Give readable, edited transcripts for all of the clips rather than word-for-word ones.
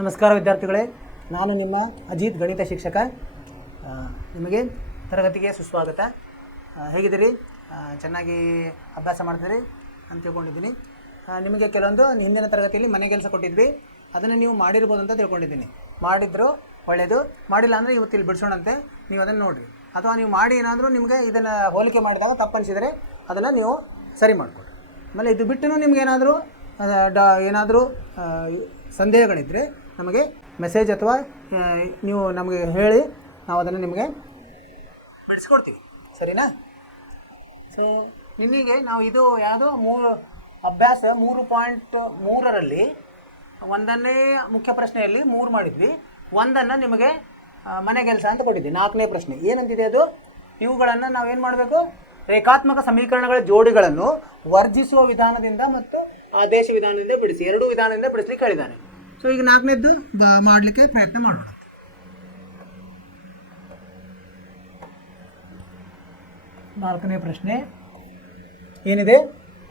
ನಮಸ್ಕಾರ ವಿದ್ಯಾರ್ಥಿಗಳೇ, ನಾನು ನಿಮ್ಮ ಅಜಿತ್ ಗಣಿತ ಶಿಕ್ಷಕ. ನಿಮಗೆ ತರಗತಿಗೆ ಸುಸ್ವಾಗತ. ಹೇಗಿದ್ದೀರಿ? ಚೆನ್ನಾಗಿ ಅಭ್ಯಾಸ ಮಾಡ್ತೀರಿ ಅಂತ ತಿಳ್ಕೊಂಡಿದ್ದೀನಿ. ನಿಮಗೆ ಕೆಲವೊಂದು ಹಿಂದಿನ ತರಗತಿಯಲ್ಲಿ ಮನೆ ಕೆಲಸ ಕೊಟ್ಟಿದ್ವಿ, ಅದನ್ನು ನೀವು ಮಾಡಿರ್ಬೋದು ಅಂತ ತಿಳ್ಕೊಂಡಿದ್ದೀನಿ. ಮಾಡಿದ್ರು ಒಳ್ಳೆಯದು, ಮಾಡಿಲ್ಲ ಅಂದರೆ ಇವತ್ತು ಇಲ್ಲಿ ಬಿಡಿಸೋಣಂತೆ, ನೀವು ಅದನ್ನು ನೋಡಿರಿ. ಅಥವಾ ನೀವು ಮಾಡಿ ಏನಾದರೂ ನಿಮಗೆ ಇದನ್ನು ಹೋಲಿಕೆ ಮಾಡಿದಾಗ ತಪ್ಪನಿಸಿದರೆ ಅದನ್ನು ನೀವು ಸರಿ ಮಾಡಿಕೊಡ್ರಿ. ಆಮೇಲೆ ಇದು ಬಿಟ್ಟು ನಿಮಗೇನಾದರೂ ಏನಾದರೂ ಸಂದೇಹಗಳಿದ್ದರೆ ನಮಗೆ ಮೆಸೇಜ್ ಅಥವಾ ನೀವು ನಮಗೆ ಹೇಳಿ, ನಾವು ಅದನ್ನು ನಿಮಗೆ ಬಿಡಿಸ್ಕೊಡ್ತೀವಿ. ಸರಿನಾ? ಸೊ ನಿಮಗೆ ನಾವು ಇದು ಯಾವುದೋ ಅಭ್ಯಾಸ 3.3ರಲ್ಲಿ ಒಂದನೇ ಮುಖ್ಯ ಪ್ರಶ್ನೆಯಲ್ಲಿ 3 ಮಾಡಿದ್ವಿ. ಒಂದನ್ನು ನಿಮಗೆ ಮನೆ ಕೆಲಸ ಅಂತ ಕೊಟ್ಟಿದ್ವಿ. 4ನೇ ಪ್ರಶ್ನೆ ಏನಂತಿದೆ ಅದು? ಇವುಗಳನ್ನು ನಾವೇನು ಮಾಡಬೇಕು? ರೇಖಾತ್ಮಕ ಸಮೀಕರಣಗಳ ಜೋಡಿಗಳನ್ನು ವರ್ಜಿಸುವ ವಿಧಾನದಿಂದ ಮತ್ತು ಆದೇಶ ವಿಧಾನದಿಂದ ಬಿಡಿಸಿ, 2 ವಿಧಾನದಿಂದ ಬಿಡಿಸ್ಲಿಕ್ಕೆ ಹೇಳಿದ್ದಾನೆ. ಸೊ ಈಗ 4ನೇದ್ದು ಮಾಡಲಿಕ್ಕೆ ಪ್ರಯತ್ನ ಮಾಡೋಣ. ನಾಲ್ಕನೇ ಪ್ರಶ್ನೆ ಏನಿದೆ?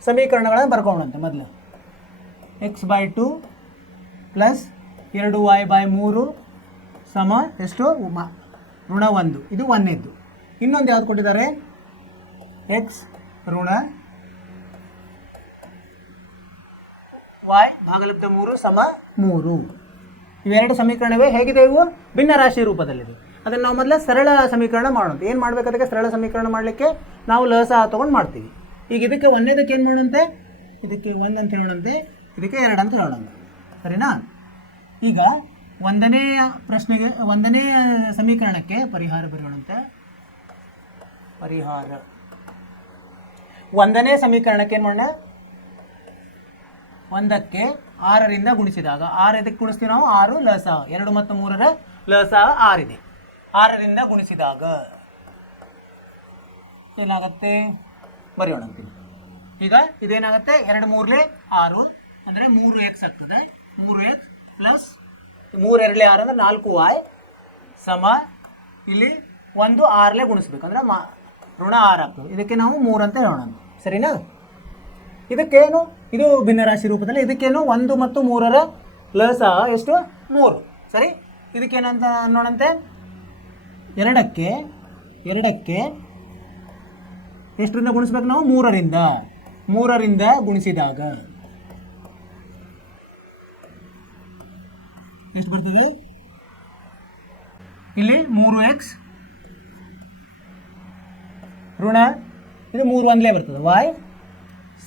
ಸಮೀಕರಣಗಳನ್ನು ಬರ್ಕೊಳ್ಳೋಣಂತೆ. ಮೊದಲು x/2 ಪ್ಲಸ್ 2y/3 ಸಮ ಎಷ್ಟು? ಋಣ 1. ಇದು 1ನೇದ್ದು. ಇನ್ನೊಂದು ಯಾವ್ದು ಕೊಟ್ಟಿದ್ದಾರೆ? x ಋಣ y ಭಾಗಲಬ್ಧ 3 ಸಮ 3. ಇವೆರಡು ಸಮೀಕರಣವೇ. ಹೇಗಿದೆ ಇವು? ಭಿನ್ನ ರಾಶಿ ರೂಪದಲ್ಲಿದೆ. ಅದನ್ನು ನಾವು ಮೊದಲು ಸರಳ ಸಮೀಕರಣ ಮಾಡೋಣ. ಏನು ಮಾಡಬೇಕು? ಅದಕ್ಕೆ ಸರಳ ಸಮೀಕರಣ ಮಾಡಲಿಕ್ಕೆ ನಾವು ಲಸ ತೊಗೊಂಡು ಮಾಡ್ತೀವಿ. ಈಗ ಇದಕ್ಕೆ 1ನೇದಕ್ಕೆ ಏನು ಮಾಡೋಣಂತೆ? ಇದಕ್ಕೆ 1 ಅಂತ ಹೇಳೋಣಂತೆ, ಇದಕ್ಕೆ 2 ಅಂತ ಹೇಳೋಣ. ಸರಿನಾ? ಈಗ 1ನೇ ಪ್ರಶ್ನೆಗೆ 1ನೇ ಸಮೀಕರಣಕ್ಕೆ ಪರಿಹಾರ ಬರೆಯೋಣಂತೆ. ಪರಿಹಾರ 1ನೇ ಸಮೀಕರಣಕ್ಕೆ ಏನು ಮಾಡೋಣ? 1ಕ್ಕೆ 6ರಿಂದ ಗುಣಿಸಿದಾಗ, 6 ಇದಕ್ಕೆ ಗುಣಿಸ್ತೀವಿ ನಾವು, 6 ಲಸ 2 ಮತ್ತು 3ರ ಲಸ 6 ಇದೆ. 6ರಿಂದ ಗುಣಿಸಿದಾಗ ಏನಾಗುತ್ತೆ? ಬರೆಯೋಣ ಅಂತೀನಿ. ಈಗ ಇದೇನಾಗುತ್ತೆ? 2 3 6 ಅಂದರೆ 3x ಆಗ್ತದೆ. 3x ಪ್ಲಸ್ 3 2 6 ಅಂದರೆ 4y ಸಮ ಇಲ್ಲಿ 1 6 ಗುಣಿಸ್ಬೇಕು ಅಂದರೆ ಋಣ 6 ಆಗ್ತದೆ. ಇದಕ್ಕೆ ನಾವು 3 ಅಂತ ಹೇಳೋಣ. ಸರಿನಾ? ಇದಕ್ಕೇನು? ಇದು ಭಿನ್ನರಾಶಿ ರೂಪದಲ್ಲಿ. ಇದಕ್ಕೇನು? 1 ಮತ್ತು 3ರ ಲಸ ಎಷ್ಟು? 3. ಸರಿ. ಇದಕ್ಕೇನಂತ ನೋಡಂತೆ? 2ಕ್ಕೆ ಎಷ್ಟರಿಂದ ಗುಣಿಸ್ಬೇಕು ನಾವು? 3ರಿಂದ ಗುಣಿಸಿದಾಗ ಎಷ್ಟು ಬರ್ತದೆ? ಇಲ್ಲಿ 3x ಋಣ ಇದು 3 1 ಬರ್ತದೆ. y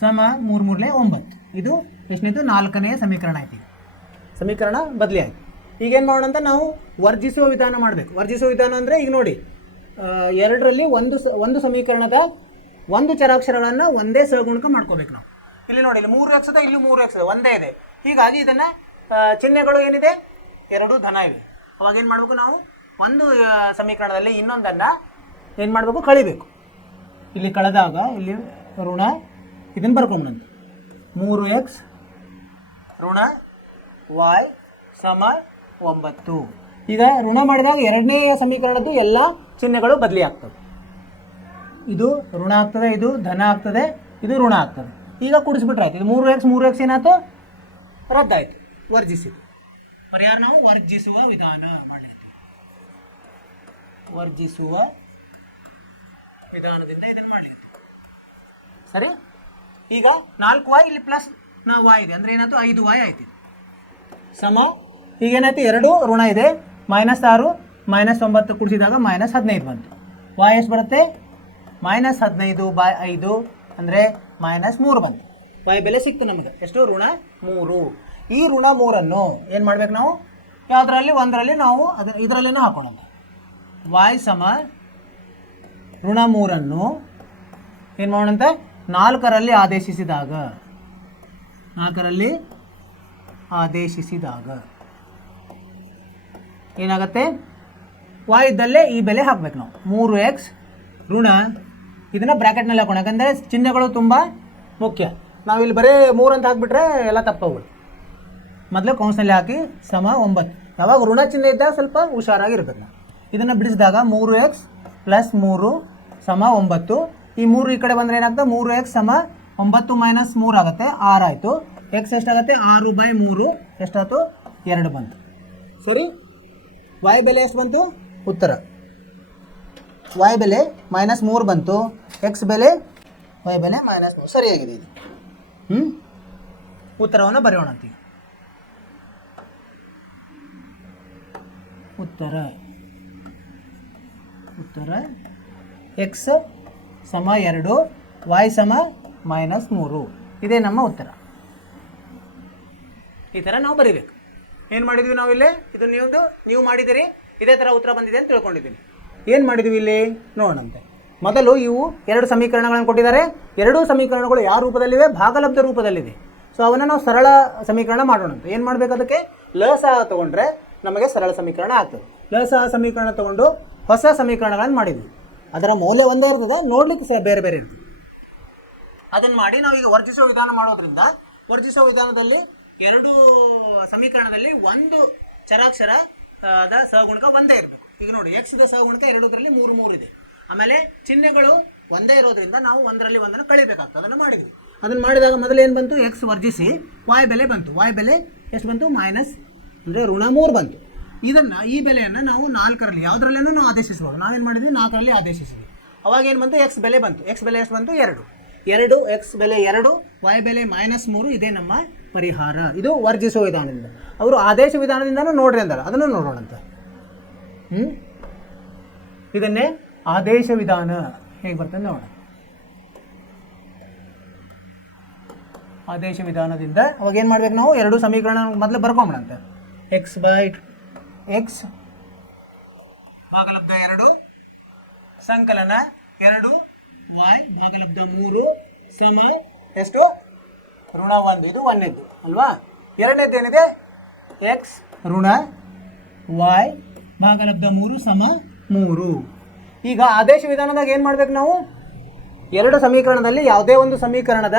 ಸಮ 3 3 9. ಇದು ಎಷ್ಟನೇದು? 4ನೇ ಸಮೀಕರಣ ಆಯ್ತು. ಸಮೀಕರಣ ಬದಲಿ ಆಯ್ತು. ಈಗೇನು ಮಾಡೋಣ ಅಂತ? ನಾವು ವರ್ಜಿಸುವ ವಿಧಾನ ಮಾಡಬೇಕು. ವರ್ಜಿಸುವ ವಿಧಾನ ಅಂದರೆ ಈಗ ನೋಡಿ, 2ರಲ್ಲಿ ಒಂದು ಸಮೀಕರಣದ ಒಂದು ಚರಾಕ್ಷರಗಳನ್ನು ಒಂದೇ ಸಹಗುಣಕ ಮಾಡ್ಕೋಬೇಕು ನಾವು. ಇಲ್ಲಿ ನೋಡಿ, ಇಲ್ಲಿ 3x ಇದೆ, ಇಲ್ಲಿ 3x ಒಂದೇ ಇದೆ. ಹೀಗಾಗಿ ಇದನ್ನು ಚಿಹ್ನೆಗಳು ಏನಿದೆ? 2 ಧನ ಇವೆ. ಅವಾಗ ಏನು ಮಾಡಬೇಕು? ನಾವು ಒಂದು ಸಮೀಕರಣದಲ್ಲಿ ಇನ್ನೊಂದನ್ನು ಏನು ಮಾಡಬೇಕು? ಕಳಿಬೇಕು. ಇಲ್ಲಿ ಕಳೆದಾಗ ಇಲ್ಲಿ ಋಣ ಇದನ್ನು ಬರ್ಕೊಂಡಂತೆ 3x ಋಣ y ಸಮ 9. ಈಗ ಋಣ ಮಾಡಿದಾಗ 2ನೇ ಸಮೀಕರಣದ್ದು ಎಲ್ಲ ಚಿಹ್ನೆಗಳು ಬದಲಿ ಆಗ್ತವೆ. ಇದು ಋಣ ಆಗ್ತದೆ, ಇದು ಧನ ಆಗ್ತದೆ, ಇದು ಋಣ ಆಗ್ತದೆ. ಈಗ ಕೂಡಿಸ್ಬಿಟ್ರೆ ಆಯ್ತು. ಇದು 3x ಏನಾಯ್ತು? ರದ್ದಾಯಿತು, ವರ್ಜಿಸಿತು. ಪರಿಹಾರ ನಾವು ವರ್ಜಿಸುವ ವಿಧಾನ ಮಾಡಲಿಕ್ಕೆ, ವರ್ಜಿಸುವ ವಿಧಾನದಿಂದ ಇದನ್ನು ಮಾಡಲಿಕ್ಕೆ. ಸರಿ. ಈಗ 4y ಇಲ್ಲಿ ಪ್ಲಸ್ y ಇದೆ ಅಂದರೆ ಏನಾಯ್ತು? 5y ಆಯ್ತು. ಸಮ ಈಗೇನಾಯ್ತು? 2 ಋಣ ಇದೆ, -6 -9 ಕೂಡಿಸಿದಾಗ -15 ಬಂತು. y ಎಷ್ಟು ಬರುತ್ತೆ? -15/5 ಅಂದರೆ -3 ಬಂತು. y ಬೆಲೆ ಸಿಕ್ತು ನಮಗೆ. ಎಷ್ಟು? ಋಣ 3. ಈ ಋಣ 3ಅನ್ನು ಏನು ಮಾಡ್ಬೇಕು ನಾವು? ಯಾವುದರಲ್ಲಿ? ಒಂದರಲ್ಲಿ ನಾವು ಇದರಲ್ಲೇ ಹಾಕೋಣ. y ಸಮ ಋಣ 3ಅನ್ನು ಏನು ಮಾಡೋಣಂತೆ? 4ರಲ್ಲಿ ಆದೇಶಿಸಿದಾಗ ಏನಾಗುತ್ತೆ? y ಇದ್ದಲ್ಲೇ ಈ ಬೆಲೆ ಹಾಕ್ಬೇಕು ನಾವು. 3x ಋಣ ಇದನ್ನು ಬ್ರ್ಯಾಕೆಟ್ನಲ್ಲಿ ಹಾಕೋಣ, ಯಾಕಂದರೆ ಚಿಹ್ನೆಗಳು ತುಂಬ ಮುಖ್ಯ. ನಾವಿಲ್ಲಿ ಬರೀ 3 ಅಂತ ಹಾಕಿಬಿಟ್ರೆ ಎಲ್ಲ ತಪ್ಪವುಗಳು. ಮೊದಲು ಕೌನ್ಸ್ನಲ್ಲಿ ಹಾಕಿ ಸಮ 9. ಯಾವಾಗ ಋಣ ಚಿಹ್ನೆ ಇದ್ದಾಗ ಸ್ವಲ್ಪ ಹುಷಾರಾಗಿರ್ಬೇಕು ನಾವು. ಇದನ್ನು ಬಿಡಿಸಿದಾಗ 3x ಪ್ಲಸ್ 3 ಸಮ 9. ಈ 3 ಈ ಕಡೆ ಬಂದರೆ ಏನಾಗ್ತದೆ? 3x ಸಮ 9 - 3 ಆಗುತ್ತೆ, 6 ಆಯಿತು. x ಎಷ್ಟಾಗುತ್ತೆ? 6/3 ಎಷ್ಟಾಯ್ತು? 2 ಬಂತು. ಸರಿ. y ಬೆಲೆ ಎಷ್ಟು ಬಂತು? ಉತ್ತರ y ಬೆಲೆ -3 ಬಂತು. x ಬೆಲೆ y ಬೆಲೆ -3 ಸರಿಯಾಗಿದೆ ಇದು. ಉತ್ತರವನ್ನು ಬರೆಯೋಣ ಅಂತೀವಿ. ಉತ್ತರ x ಸಮ 2 y ಸಮ -3 ಇದೇ ನಮ್ಮ ಉತ್ತರ. ಈ ಥರ ನಾವು ಬರೀಬೇಕು. ಏನು ಮಾಡಿದ್ವಿ ನಾವು ಇಲ್ಲಿ? ಇದು ನೀವು ಮಾಡಿದಿರಿ, ಇದೇ ಥರ ಉತ್ತರ ಬಂದಿದೆ ಅಂತ ತಿಳ್ಕೊಂಡಿದ್ದೀನಿ. ಏನು ಮಾಡಿದ್ವಿ ಇಲ್ಲಿ ನೋಡೋಣಂತೆ. ಮೊದಲು ಇವು 2 ಸಮೀಕರಣಗಳನ್ನು ಕೊಟ್ಟಿದ್ದಾರೆ. ಎರಡೂ ಸಮೀಕರಣಗಳು ಯಾವ ರೂಪದಲ್ಲಿವೆ? ಭಾಗಲಬ್ಧ ರೂಪದಲ್ಲಿದೆ. ಸೊ ಅವನ್ನು ನಾವು ಸರಳ ಸಮೀಕರಣ ಮಾಡೋಣಂತೆ. ಏನು ಮಾಡಬೇಕು? ಅದಕ್ಕೆ ಲಸಹ ತೊಗೊಂಡ್ರೆ ನಮಗೆ ಸರಳ ಸಮೀಕರಣ ಆಗ್ತದೆ. ಲಸಹ ಸಮೀಕರಣ ತೊಗೊಂಡು ಹೊಸ ಸಮೀಕರಣಗಳನ್ನು ಮಾಡಿದ್ವಿ. ಅದರ ಮೌಲ್ಯ ಒಂದೇ ಇರ್ತದೆ, ನೋಡ್ಲಿಕ್ಕೆ ಬೇರೆ ಬೇರೆ ಇರ್ತದೆ. ಅದನ್ನು ಮಾಡಿ ನಾವೀಗ ವರ್ಜಿಸುವ ವಿಧಾನ ಮಾಡೋದ್ರಿಂದ ವರ್ಜಿಸುವ ವಿಧಾನದಲ್ಲಿ 2 ಸಮೀಕರಣದಲ್ಲಿ ಒಂದು ಚರಾಕ್ಷರ ಸಹಗುಣಕ ಒಂದೇ ಇರಬೇಕು. ಈಗ ನೋಡಿ, ಎಕ್ಸ್ದ ಸಹಗುಣಕ 2ರಲ್ಲಿ 3 ಇದೆ. ಆಮೇಲೆ ಚಿಹ್ನೆಗಳು ಒಂದೇ ಇರೋದ್ರಿಂದ ನಾವು ಒಂದರಲ್ಲಿ ಒಂದನ್ನು ಕಳಿಬೇಕಾಗ್ತದೆ. ಅದನ್ನು ಮಾಡಿದ್ವಿ. ಅದನ್ನು ಮಾಡಿದಾಗ ಮೊದಲು ಏನು ಬಂತು? ಎಕ್ಸ್ ವರ್ಜಿಸಿ y ಬೆಲೆ ಬಂತು. y ಬೆಲೆ ಎಷ್ಟು ಬಂತು? ಮೈನಸ್ ಅಂದರೆ -3 ಬಂತು. ಈ ಬೆಲೆಯನ್ನು ನಾವು 4ರಲ್ಲಿ ಯಾವುದರಲ್ಲೇನೂ ನಾವು ಆದೇಶಿಸ್ಬೋದು. ನಾವೇನು ಮಾಡಿದ್ವಿ? 4ರಲ್ಲಿ ಆದೇಶಿಸಿದ್ವಿ. ಅವಾಗ ಏನು ಬಂತು? ಎಕ್ಸ್ ಬೆಲೆ ಬಂತು. ಎಕ್ಸ್ ಬೆಲೆ ಎಷ್ಟು ಬಂತು? 2. ಎಕ್ಸ್ ಬೆಲೆ 2, y ಬೆಲೆ -3 ಇದೇ ನಮ್ಮ ಪರಿಹಾರ. ಇದು ವರ್ಜಿಸುವ ವಿಧಾನದಿಂದ. ಅವರು ಆದೇಶ ವಿಧಾನದಿಂದನೂ ನೋಡ್ರಿ ಅಂತಾರೆ, ಅದನ್ನು ನೋಡೋಣಂತೆ. ಇದನ್ನೇ ಆದೇಶ ವಿಧಾನ ಹೇಗೆ ಬರ್ತದೆ ನೋಡೋಣ. ಆದೇಶ ವಿಧಾನದಿಂದ ಅವಾಗ ಏನು ಮಾಡ್ಬೇಕು? ನಾವು 2 ಸಮೀಕರಣ ಮೊದಲು ಬರ್ಕೊಂಬಿಡಂತೆ. x ಭಾಗಲಬ್ಧ 2 ಸಂಕಲನ 2 y ಭಾಗಲಬ್ಧ 3 ಸಮ ಎಷ್ಟು? -1. ಇದು ಒಂದನೇದ್ದು ಅಲ್ವಾ? ಎರಡನೇದ್ದು ಏನಿದೆ? x ಋಣ y ಭಾಗಲಬ್ಧ 3 ಸಮ 3. ಈಗ ಆದೇಶ ವಿಧಾನದಾಗ ಏನು ಮಾಡ್ಬೇಕು ನಾವು? 2 ಸಮೀಕರಣದಲ್ಲಿ ಯಾವುದೇ ಒಂದು ಸಮೀಕರಣದ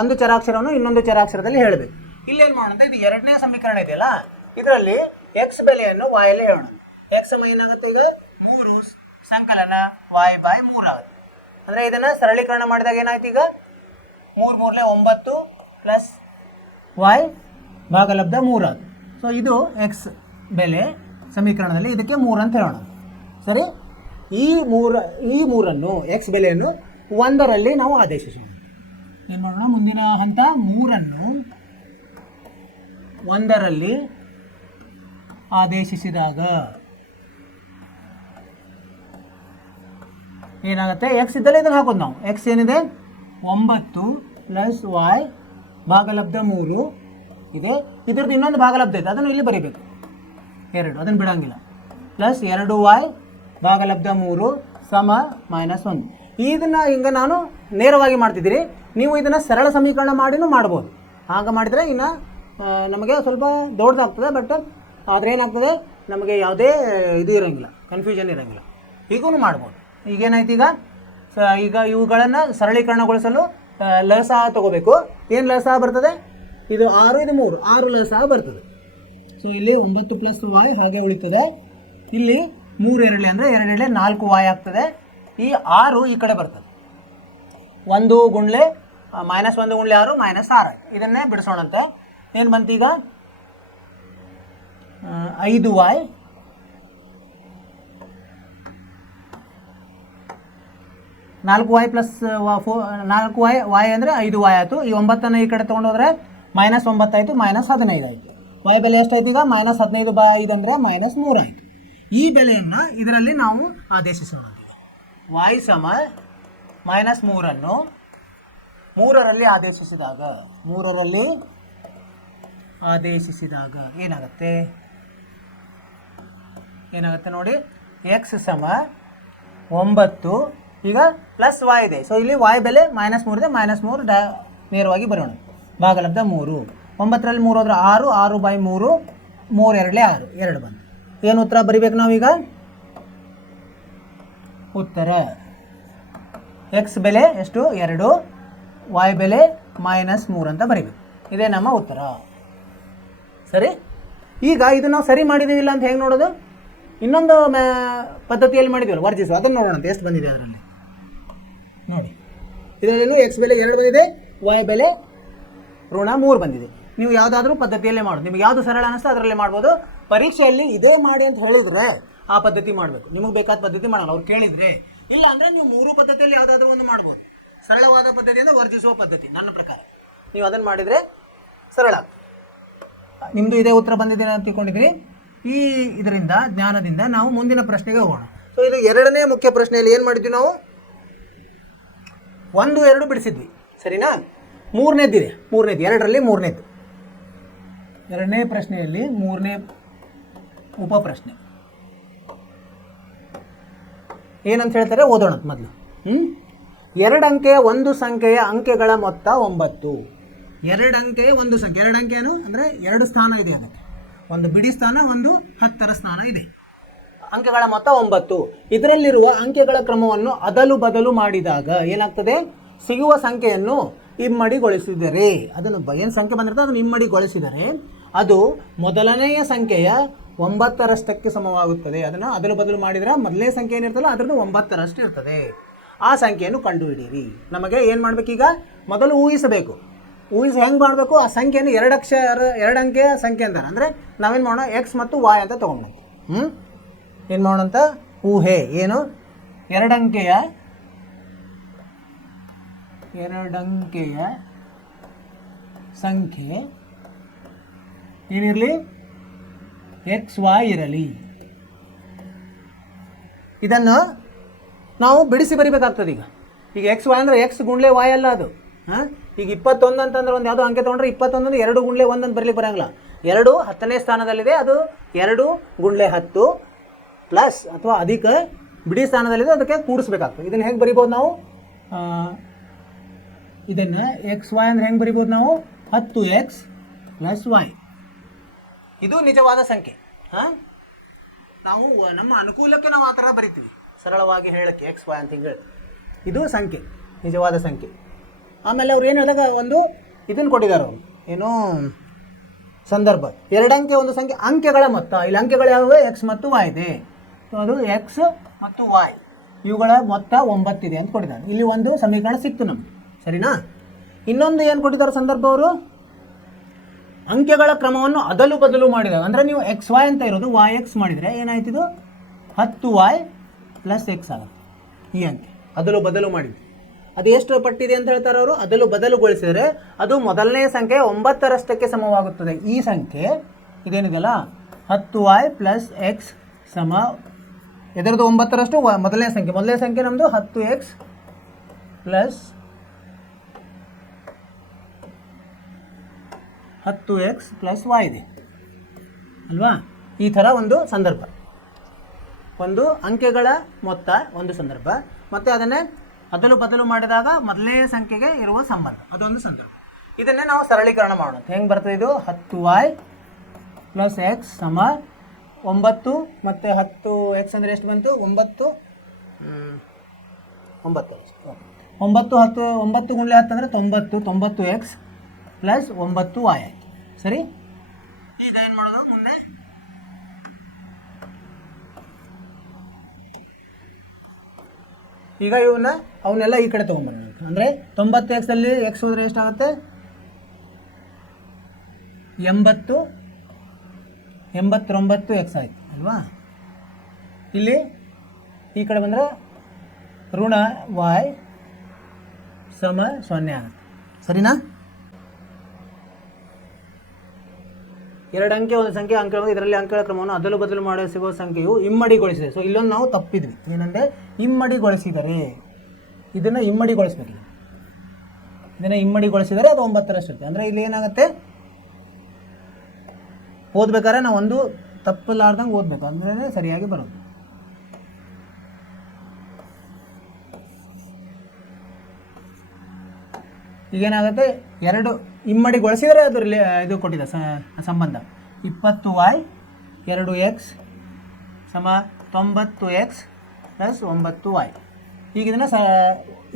ಒಂದು ಚರಾಕ್ಷರವನ್ನು ಇನ್ನೊಂದು ಚರಾಕ್ಷರದಲ್ಲಿ ಹೇಳಬೇಕು. ಇಲ್ಲೇನು ಮಾಡೋಣ? ಇದು 2ನೇ ಸಮೀಕರಣ ಇದೆಯಲ್ಲ, ಇದರಲ್ಲಿ x ಬೆಲೆಯನ್ನು y ಅಲ್ಲಿ ಹೇಳೋಣ. x ಏನಾಗುತ್ತೆ? ಈಗ 3 ಸಂಕಲನ y/3 ಆಗುತ್ತೆ. ಅಂದರೆ ಇದನ್ನು ಸರಳೀಕರಣ ಮಾಡಿದಾಗ ಏನಾಯ್ತು? ಈಗ 3 3 9 ಪ್ಲಸ್ y ಭಾಗಲಬ್ಧ 3 ಆಗುತ್ತೆ. ಸೊ ಇದು x ಬೆಲೆ ಸಮೀಕರಣದಲ್ಲಿ ಇದಕ್ಕೆ 3 ಅಂತ ಹೇಳೋಣ. ಸರಿ. ಈ ಮೂರನ್ನು x ಬೆಲೆಯನ್ನು 1ರಲ್ಲಿ ನಾವು ಆದೇಶಿಸೋಣ. ಏನು ಮಾಡೋಣ? ಮುಂದಿನ ಹಂತ 3ಅನ್ನು 1ರಲ್ಲಿ ಆದೇಶಿಸಿದಾಗ ಏನಾಗುತ್ತೆ? ಎಕ್ಸ್ ಇದ್ದಲ್ಲಿ ಇದನ್ನು ಹಾಕೋದು ನಾವು. ಎಕ್ಸ್ ಏನಿದೆ? 9 ಪ್ಲಸ್ y ಭಾಗಲಬ್ಧ 3 ಇದೆ. ಇದ್ರದ್ದು ಇನ್ನೊಂದು ಭಾಗಲಬ್ಧ ಇದೆ, ಅದನ್ನು ಇಲ್ಲಿ ಬರೀಬೇಕು 2, ಅದನ್ನು ಬಿಡೋಂಗಿಲ್ಲ. ಪ್ಲಸ್ 2y ಭಾಗಲಬ್ಧ 3 ಸಮ -1. ಇದನ್ನು ಹಿಂಗೆ ನಾನು ನೇರವಾಗಿ ಮಾಡ್ತಿದ್ದೀರಿ. ನೀವು ಇದನ್ನು ಸರಳ ಸಮೀಕರಣ ಮಾಡಿನೂ ಮಾಡ್ಬೋದು. ಹಾಗೆ ಮಾಡಿದರೆ ಇನ್ನು ನಮಗೆ ಸ್ವಲ್ಪ ದೊಡ್ಡದಾಗ್ತದೆ. ಬಟ್ ಆದರೆ ಏನಾಗ್ತದೆ? ನಮಗೆ ಯಾವುದೇ ಇದು ಇರೋಂಗಿಲ್ಲ, ಕನ್ಫ್ಯೂಷನ್ ಇರೋಂಗಿಲ್ಲ. ಹೀಗೂ ಮಾಡ್ಬೋದು. ಈಗೇನಾಯ್ತು? ಈಗ ಇವುಗಳನ್ನು ಸರಳೀಕರಣಗೊಳಿಸಲು ಲಸಹ ತಗೋಬೇಕು. ಏನು ಲಸಹ ಬರ್ತದೆ? ಇದು 6, ಇದು 3, 6 ಲಸಹ ಬರ್ತದೆ. ಸೊ ಇಲ್ಲಿ 9 ಪ್ಲಸ್ y ಹಾಗೆ ಉಳಿತದೆ. ಇಲ್ಲಿ 3 2 ಅಂದರೆ 2 2 4y ಆಗ್ತದೆ. ಈ 6 ಈ ಕಡೆ ಬರ್ತದೆ. 1 ಗುಂಡ್ಲೆ -1 ಗುಂಡ್ಲೆ 6 -6. ಇದನ್ನೇ ಬಿಡಿಸೋಣಂತೆ. ಏನು ಬಂತು ಈಗ? 5y 4y ಪ್ಲಸ್ 4y ಅಂದರೆ 5y ಆಯಿತು. ಈ 9ಅನ್ನು ಈ ಕಡೆ ತೊಗೊಂಡೋದ್ರೆ -9 ಆಯಿತು, -15 ಆಯಿತು. y ಬೆಲೆ ಎಷ್ಟಾಯ್ತು ಈಗ? -15/5 ಅಂದರೆ -3 ಆಯಿತು. ಈ ಬೆಲೆಯನ್ನು ಇದರಲ್ಲಿ ನಾವು ಆದೇಶಿಸೋಣ. y ಸಮ -3ಅನ್ನು 3ರಲ್ಲಿ ಆದೇಶಿಸಿದಾಗ ಏನಾಗುತ್ತೆ ನೋಡಿ? x ಸಮ 9, ಈಗ ಪ್ಲಸ್ y ಇದೆ. ಸೊ ಇಲ್ಲಿ y ಬೆಲೆ -3 ಇದೆ, -3 ನೇರವಾಗಿ ಬರೋಣ. ಭಾಗಲಬ್ಧ 3, 9ರಲ್ಲಿ 3 ಹೋದ್ರೆ 6, 6/3, 3 2 6, 2 ಬಂತು. ಏನು ಉತ್ತರ ಬರಿಬೇಕು ನಾವೀಗ? ಉತ್ತರ x ಬೆಲೆ ಎಷ್ಟು? 2, y ಬೆಲೆ -3 ಅಂತ ಬರಿಬೇಕು. ಇದೇ ನಮ್ಮ ಉತ್ತರ. ಸರಿ. ಈಗ ಇದು ನಾವು ಸರಿ ಮಾಡಿದ್ದೀವಿಲ್ಲ ಅಂತ ಹೇಗೆ ನೋಡೋದು? ಇನ್ನೊಂದು ಪದ್ಧತಿಯಲ್ಲಿ ಮಾಡಿದ್ದೀವಲ್ಲ, ವರ್ಜಿಸು, ಅದನ್ನು ನೋಡೋಣ ಎಷ್ಟು ಬಂದಿದೆ ಅದರಲ್ಲಿ ನೋಡಿ. ಇದರಲ್ಲೇನು x ಬೆಲೆ 2 ಬಂದಿದೆ, y ಬೆಲೆ -3 ಬಂದಿದೆ. ನೀವು ಯಾವುದಾದ್ರೂ ಪದ್ಧತಿಯಲ್ಲೇ ಮಾಡೋದು. ನಿಮ್ಗೆ ಯಾವುದು ಸರಳ ಅನ್ನಿಸ್ತೋ ಅದರಲ್ಲೇ ಮಾಡ್ಬೋದು. ಪರೀಕ್ಷೆಯಲ್ಲಿ ಇದೇ ಮಾಡಿ ಅಂತ ಹೇಳಿದರೆ ಆ ಪದ್ಧತಿ ಮಾಡಬೇಕು. ನಿಮಗೆ ಬೇಕಾದ ಪದ್ಧತಿ ಮಾಡೋಣ ಅವ್ರು ಕೇಳಿದರೆ. ಇಲ್ಲ ಅಂದರೆ ನೀವು 3 ಪದ್ಧತಿಯಲ್ಲಿ ಯಾವುದಾದ್ರೂ ಒಂದು ಮಾಡ್ಬೋದು. ಸರಳವಾದ ಪದ್ಧತಿ ಅಂದರೆ ವರ್ಜಿಸುವ ಪದ್ಧತಿ ನನ್ನ ಪ್ರಕಾರ. ನೀವು ಅದನ್ನು ಮಾಡಿದರೆ ಸರಳ. ನಿಮ್ಮದು ಇದೇ ಉತ್ತರ ಬಂದಿದೆ ಅಂತ ತಿಳ್ಕೊಂಡಿದ್ದೀನಿ. ಈ ಇದರಿಂದ ಜ್ಞಾನದಿಂದ ನಾವು ಮುಂದಿನ ಪ್ರಶ್ನೆಗೆ ಹೋಗೋಣ. ಸೊ ಇದು 2ನೇ ಮುಖ್ಯ ಪ್ರಶ್ನೆಯಲ್ಲಿ ಏನು ಮಾಡಿದ್ವಿ ನಾವು 1, 2 ಬಿಡಿಸಿದ್ವಿ, ಸರಿನಾ? 3ನೇದಿದೆ, 2ರಲ್ಲಿ 3ನೇದು. 2ನೇ ಪ್ರಶ್ನೆಯಲ್ಲಿ 3ನೇ ಉಪಪ್ರಶ್ನೆ ಏನಂತ ಹೇಳ್ತಾರೆ ಓದೋಣ ಮೊದಲು. 2 ಅಂಕೆಯ ಒಂದು ಸಂಖ್ಯೆಯ ಅಂಕೆಗಳ ಮೊತ್ತ 9. 2 ಅಂಕೆಯ ಒಂದು ಸಂಖ್ಯೆ, 2 ಅಂಕೆ ಏನು ಅಂದರೆ 2 ಸ್ಥಾನ ಇದೆ ಅದಕ್ಕೆ, ಒಂದು ಬಿಡಿ ಸ್ಥಾನ, ಒಂದು 10ರ ಸ್ಥಾನ ಇದೆ. ಅಂಕೆಗಳ ಮೊತ್ತ 9. ಇದರಲ್ಲಿರುವ ಅಂಕೆಗಳ ಕ್ರಮವನ್ನು ಅದಲು ಬದಲು ಮಾಡಿದಾಗ ಏನಾಗ್ತದೆ? ಸಿಗುವ ಸಂಖ್ಯೆಯನ್ನು ಇಮ್ಮಡಿಗೊಳಿಸಿದರೆ, ಅದನ್ನು ಏನು ಸಂಖ್ಯೆ ಬಂದಿರ್ತದೆ ಅದನ್ನು ಇಮ್ಮಡಿಗೊಳಿಸಿದರೆ ಅದು ಮೊದಲನೆಯ ಸಂಖ್ಯೆಯ 9ರಷ್ಟಕ್ಕೆ ಸಮವಾಗುತ್ತದೆ. ಅದನ್ನು ಅದಲು ಬದಲು ಮಾಡಿದರೆ ಮೊದಲನೇ ಸಂಖ್ಯೆ ಏನಿರ್ತಲ್ಲ ಅದನ್ನು 9ರಷ್ಟು ಇರ್ತದೆ. ಆ ಸಂಖ್ಯೆಯನ್ನು ಕಂಡುಹಿಡಿಯಿರಿ. ನಮಗೆ ಏನು ಮಾಡಬೇಕೀಗ? ಮೊದಲು ಊಹಿಸಬೇಕು. ಊಹಿಸಿ ಹೆಂಗೆ ಮಾಡಬೇಕು? ಆ ಸಂಖ್ಯೆಯನ್ನು 2 ಅಂಕೆಯ ಸಂಖ್ಯೆ ಅಂತಾರೆ. ಅಂದರೆ ನಾವೇನು ಮಾಡೋಣ? ಎಕ್ಸ್ ಮತ್ತು ವಾಯ್ ಅಂತ ತೊಗೊಂಡು ಏನು ಮಾಡೋಣ ಅಂತ ಊಹೆ. ಏನು? 2 ಅಂಕೆಯ ಸಂಖ್ಯೆ ಏನಿರಲಿ? ಎಕ್ಸ್ ವಾಯ್ ಇರಲಿ. ಇದನ್ನು ನಾವು ಬಿಡಿಸಿ ಬರಿಬೇಕಾಗ್ತದೆ. ಈಗ ಎಕ್ಸ್ ವಾಯ್ ಅಂದರೆ ಎಕ್ಸ್ ಗುಂಡ್ಲೆ ವಾಯ್ ಅಲ್ಲ ಅದು. ಈಗ 21 ಅಂತಂದ್ರೆ ಒಂದು ಯಾವುದೋ ಅಂಕೆ ತೊಗೊಂಡ್ರೆ 21 ಅಂದರೆ 2 ಗುಂಡ್ಲೆ 1 ಅಂತ ಬರಲಿಕ್ಕೆ ಬರೋಂಗಿಲ್ಲ. 2 10ನೇ ಸ್ಥಾನದಲ್ಲಿದೆ, ಅದು 2 ಗುಂಡ್ಲೆ 10 ಪ್ಲಸ್ ಅಥವಾ ಅಧಿಕ ಬಿಡಿ ಸ್ಥಾನದಲ್ಲಿದೆ, ಅದಕ್ಕೆ ಕೂಡಿಸ್ಬೇಕಾಗ್ತದೆ. ಇದನ್ನು ಹೆಂಗೆ ಬರಿಬೋದು ನಾವು? ಇದನ್ನು ಎಕ್ಸ್ ವಾಯ್ ಅಂದರೆ ಹೆಂಗೆ ಬರಿಬೋದು ನಾವು? 10x plus Y. ಇದು ನಿಜವಾದ ಸಂಖ್ಯೆ. ನಾವು ನಮ್ಮ ಅನುಕೂಲಕ್ಕೆ ನಾವು ಆ ಥರ ಬರಿತೀವಿ, ಸರಳವಾಗಿ ಹೇಳಕ್ಕೆ ಎಕ್ಸ್ ವಾಯ್ ಅಂತ ಹೇಳಿ. ಇದು ಸಂಖ್ಯೆ, ನಿಜವಾದ ಸಂಖ್ಯೆ. ಆಮೇಲೆ ಅವ್ರು ಏನು ಹೇಳಿದಾಗ ಒಂದು ಇದನ್ನು ಕೊಟ್ಟಿದ್ದಾರೆ ಅವರು, ಏನೋ ಸಂದರ್ಭ. 2 ಅಂಕೆ ಒಂದು ಸಂಖ್ಯೆ, ಅಂಕೆಗಳ ಮೊತ್ತ. ಇಲ್ಲಿ ಅಂಕೆಗಳು ಯಾವುವು? ಎಕ್ಸ್ ಮತ್ತು ವಾಯ್ ಇದೆ. ಅದು ಎಕ್ಸ್ ಮತ್ತು ವಾಯ್ ಇವುಗಳ ಮೊತ್ತ 9 ಇದೆ ಅಂತ ಕೊಟ್ಟಿದ್ದಾರೆ. ಇಲ್ಲಿ ಒಂದು ಸಮೀಕರಣ ಸಿಕ್ತು ನಮಗೆ, ಸರಿನಾ? ಇನ್ನೊಂದು ಏನು ಕೊಟ್ಟಿದ್ದಾರೆ ಸಂದರ್ಭ ಅವರು? ಅಂಕೆಗಳ ಕ್ರಮವನ್ನು ಅದಲು ಬದಲು ಮಾಡಿದಾಗ, ಅಂದರೆ ನೀವು ಎಕ್ಸ್ ವಾಯ್ ಅಂತ ಇರೋದು ವಾಯ್ ಎಕ್ಸ್ ಮಾಡಿದರೆ ಏನಾಯ್ತಿದು? 10y ಪ್ಲಸ್ ಎಕ್ಸ್ ಆಗುತ್ತೆ. ಈ ಅಂಕೆ ಅದಲು ಬದಲು ಮಾಡಿದ್ವಿ. ಅದು ಎಷ್ಟು ಪಟ್ಟಿದೆ ಅಂತ ಹೇಳ್ತಾರೆ ಅವರು? ಅದಲು ಬದಲುಗೊಳಿಸಿದರೆ ಅದು ಮೊದಲನೇ ಸಂಖ್ಯೆ 9ರಷ್ಟಕ್ಕೆ ಸಮವಾಗುತ್ತದೆ. ಈ ಸಂಖ್ಯೆ ಇದೇನಿದೆಯಲ್ಲ 10y ಪ್ಲಸ್ ಎಕ್ಸ್ ಸಮ ಇದರದ್ದು 9ರಷ್ಟು ಮೊದಲನೇ ಸಂಖ್ಯೆ ನಮ್ಮದು 10x plus 10x plus y ಇದೆ ಅಲ್ವಾ? ಈ ಥರ ಒಂದು ಸಂದರ್ಭ, ಒಂದು ಅಂಕೆಗಳ ಮೊತ್ತ ಒಂದು ಸಂದರ್ಭ, ಮತ್ತು ಅದನ್ನೇ ಅದಲು ಬದಲು ಮಾಡಿದಾಗ ಮೊದಲನೇ ಸಂಖ್ಯೆಗೆ ಇರುವ ಸಂಬಂಧ, ಅದೊಂದು ಸಂದರ್ಭ. ಇದನ್ನೇ ನಾವು ಸರಳೀಕರಣ ಮಾಡೋಣ. ಹೆಂಗೆ ಬರ್ತದೆ ಇದು? 10y ಪ್ಲಸ್ ಎಕ್ಸ್ ಸಮ 9 ಮತ್ತು 10x ಅಂದರೆ ಎಷ್ಟು ಬಂತು? 9 ಗುಂಡ್ಲೆ 10 ಅಂದರೆ 90x ಪ್ಲಸ್ 9y ಆಯಿತು. ಸರಿ, ಈಗ ಏನು ಮಾಡೋದು ಮುಂದೆ? ಈಗ ಅವನ್ನೆಲ್ಲ ಈ ಕಡೆ ತೊಗೊಂಬರೋಣ. ಅಂದರೆ 90x ಅಲ್ಲಿ ಎಕ್ಸ್ ಹೋದರೆ ಎಷ್ಟಾಗುತ್ತೆ? 89x ಆಯಿತು ಅಲ್ವಾ? ಇಲ್ಲಿ ಈ ಕಡೆ ಬಂದರೆ ಋಣ y ಸಮ 0 ಆಗುತ್ತೆ. ಸರಿನಾ? 2 ಅಂಕೆ ಒಂದು ಸಂಖ್ಯೆ, ಇದರಲ್ಲಿ ಅಂಕೆಗಳ ಕ್ರಮವನ್ನು ಅದಲು ಬದಲು ಮಾಡಲು ಸಿಗುವ ಸಂಖ್ಯೆಯು ಇಮ್ಮಡಿಗೊಳಿಸಿದೆ. ಸೊ ಇಲ್ಲೊಂದು ನಾವು ತಪ್ಪಿದ್ವಿ. ಏನಂದರೆ ಇಮ್ಮಡಿಗೊಳಿಸಿದರೆ, ಇದನ್ನು ಇಮ್ಮಡಿಗೊಳಿಸ್ಬೇಕು. ಇದನ್ನು ಇಮ್ಮಡಿಗೊಳಿಸಿದರೆ ಅದು 9ರಷ್ಟು ಇರುತ್ತೆ. ಅಂದರೆ ಇಲ್ಲಿ ಏನಾಗುತ್ತೆ? ಓದ್ಬೇಕಾದ್ರೆ ನಾವು ಒಂದು ತಪ್ಪಲಾರ್ದಂಗೆ ಓದಬೇಕು, ಅಂದ್ರೆ ಸರಿಯಾಗಿ ಬರೋದು. ಈಗೇನಾಗುತ್ತೆ? 2 ಇಮ್ಮಡಿಗೊಳಿಸಿದರೆ ಅದು ಇದು ಕೊಟ್ಟಿದೆ ಸಂಬಂಧ. 20y 2x ಸಮ 90x ಪ್ಲಸ್ 9y. ಈಗ ಇದನ್ನು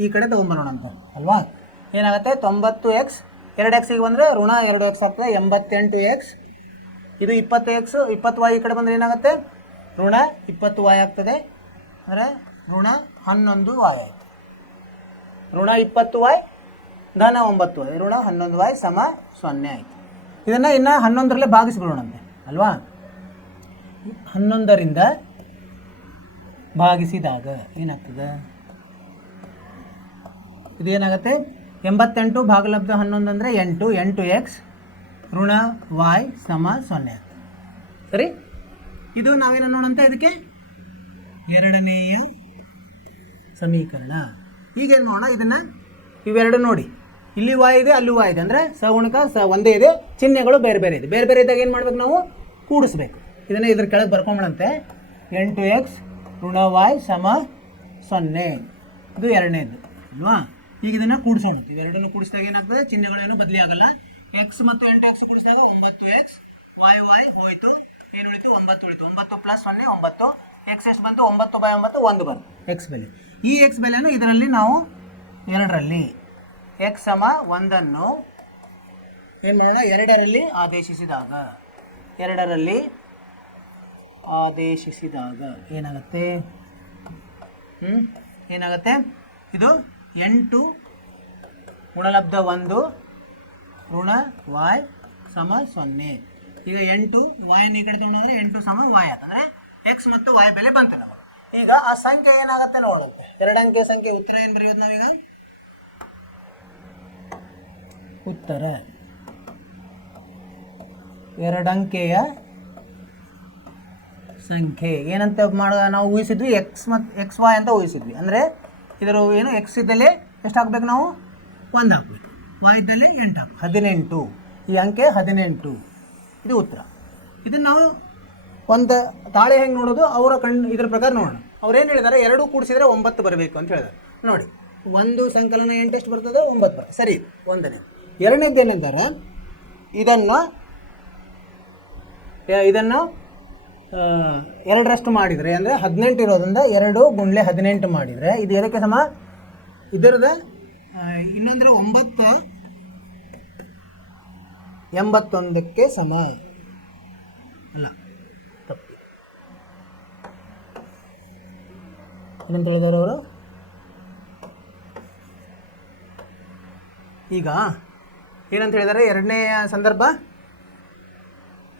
ಈ ಕಡೆ ತೊಗೊಂಬರೋಣ ಅಂತ ಅಲ್ವಾ? ಏನಾಗುತ್ತೆ? 90x 2xಗೆ ಬಂದರೆ ಋಣ 2x ಆಗ್ತದೆ, 88x. ಇದು 20y ಈ ಕಡೆ ಬಂದರೆ ಏನಾಗುತ್ತೆ? ಋಣ 20y ಆಗ್ತದೆ, ಅಂದರೆ ಋಣ 11y ಆಯಿತು. ಋಣ 20y ಧನ 9y ಋಣ 11y ಸಮ 0 ಆಯಿತು. ಇದನ್ನು ಇನ್ನು 11ರಲ್ಲೇ ಭಾಗಿಸ್ಬಿಡೋಣಂತೆ ಅಲ್ವಾ. 11ರಿಂದ ಭಾಗಿಸಿದಾಗ ಏನಾಗ್ತದೆ, ಇದೇನಾಗುತ್ತೆ 88 ಭಾಗಲಬ್ಧ 11 ಅಂದರೆ 8, 8x ಋಣ y ಸಮ 0 ಸರಿ. ಇದು ನಾವೇನು ನೋಡೋಂತ ಇದಕ್ಕೆ ಎರಡನೆಯ ಸಮೀಕರಣ. ಈಗೇನು ನೋಡೋಣ, ಇದನ್ನು ಇವೆರಡು ನೋಡಿ, ಇಲ್ಲಿ y ಇದೆ ಅಲ್ಲಿ y ಇದೆ ಅಂದರೆ ಸಗುಣಕ ಒಂದೇ ಇದೆ, ಚಿಹ್ನೆಗಳು ಬೇರೆ ಬೇರೆ ಇದೆ. ಬೇರೆ ಬೇರೆ ಇದ್ದಾಗ ಏನು ಮಾಡ್ಬೇಕು, ನಾವು ಕೂಡಿಸ್ಬೇಕು. ಇದನ್ನು ಇದ್ರ ಕೆಳಗೆ ಬರ್ಕೊಂಬಿಡಂತೆ 8x ಋಣ y ಸಮ 0. ಇದು ಎರಡನೇದು ಅಲ್ವಾ. ಈಗ ಇದನ್ನು ಕೂಡಿಸೋಣ. ಇವೆರಡನ್ನು ಕೂಡಿಸಿದಾಗ ಏನಾಗ್ತದೆ, ಚಿಹ್ನೆಗಳೇನು ಬದಲಿ ಆಗಲ್ಲ. ಎಕ್ಸ್ ಮತ್ತು 8x ಕೂಡಿಸಿದಾಗ 9x, y ಹೋಯಿತು, ಏನು ಉಳಿತು 9 ಉಳಿತು. 9 + 0 9. ಎಕ್ಸ್ ಎಷ್ಟು ಬಂತು, 9/9 1 ಬಂತು ಎಕ್ಸ್ ಬೆಲೆ. ಈ ಎಕ್ಸ್ ಬೆಲೆಯನ್ನು ಇದರಲ್ಲಿ ನಾವು ಎರಡರಲ್ಲಿ ಎಕ್ಸ್ ಸಮ 1ಅನ್ನು ಏನು ಮಾಡೋಣ, ಎರಡರಲ್ಲಿ ಆದೇಶಿಸಿದಾಗ ಏನಾಗುತ್ತೆ, ಏನಾಗುತ್ತೆ, ಇದು 8 ಗುಣಲಬ್ಧ 1 ಋಣ y ಸಮ 0. ಈಗ 8 y ಈ ಕಡೆ ತೊಗೊಂಡ್ರೆ 8 ಸಮ y ಆಯ್ತು, ಅಂದರೆ ಎಕ್ಸ್ ಮತ್ತು y ಬೆಲೆ ಬಂತು ನಮಗೆ. ಈಗ ಆ ಸಂಖ್ಯೆ ಏನಾಗುತ್ತೆ ನೋಡುತ್ತೆ, ಎರಡಂಕೆ ಸಂಖ್ಯೆ ಉತ್ತರ ಏನು ಬರೆಯೋದು ನಾವೀಗ, ಉತ್ತರ ಎರಡಂಕೆಯ ಸಂಖ್ಯೆ ಏನಂತ ನಾವು ಊಹಿಸಿದ್ವಿ, ಎಕ್ಸ್ ವೈ ಅಂತ ಊಹಿಸಿದ್ವಿ. ಅಂದರೆ ಇದರ ಏನು ಎಕ್ಸ್ ಇದ್ದಲ್ಲಿ ಎಷ್ಟು ಹಾಕ್ಬೇಕು, ನಾವು 1 ಹಾಕಬೇಕು, y ಇದ್ದಲ್ಲಿ 8 ಹಾಕಬೇಕು, 18. ಈ ಅಂಕೆ 18, ಇದು ಉತ್ತರ. ಇದನ್ನು ನಾವು ಒಂದು ತಾಳೆ ಹೆಂಗೆ ನೋಡೋದು, ಅವರ ಇದ್ರ ಪ್ರಕಾರ ನೋಡೋಣ. ಅವ್ರು ಏನು ಹೇಳಿದ್ದಾರೆ, 2 ಕೂಡಿಸಿದ್ರೆ 9 ಬರಬೇಕು ಅಂತ ಹೇಳಿದ್ದಾರೆ. ನೋಡಿ, ಒಂದು ಸಂಕಲನ 8 ಎಷ್ಟು ಬರ್ತದೆ, 9 ಬರ್ತದೆ. ಸರಿ, ಒಂದನೇ. ಎರಡನೇದು ಏನಂತಾರೆ, ಇದನ್ನು 2ರಷ್ಟು ಮಾಡಿದರೆ, ಅಂದರೆ 18 ಇರೋದ್ರಿಂದ 2 × 18 ಮಾಡಿದರೆ ಇದು ಎದಕ್ಕೆ ಸಮ, ಇದರದ ಇನ್ನೊಂದರೆ 9 81ಕ್ಕೆ ಸಮ ಅಲ್ಲ, ತಪ್ಪು. ಏನಂತ ಹೇಳಿದಾರೆ ಅವರು, ಈಗ ಏನಂತ ಹೇಳಿದ್ದಾರೆ, ಎರಡನೇ ಸಂದರ್ಭ,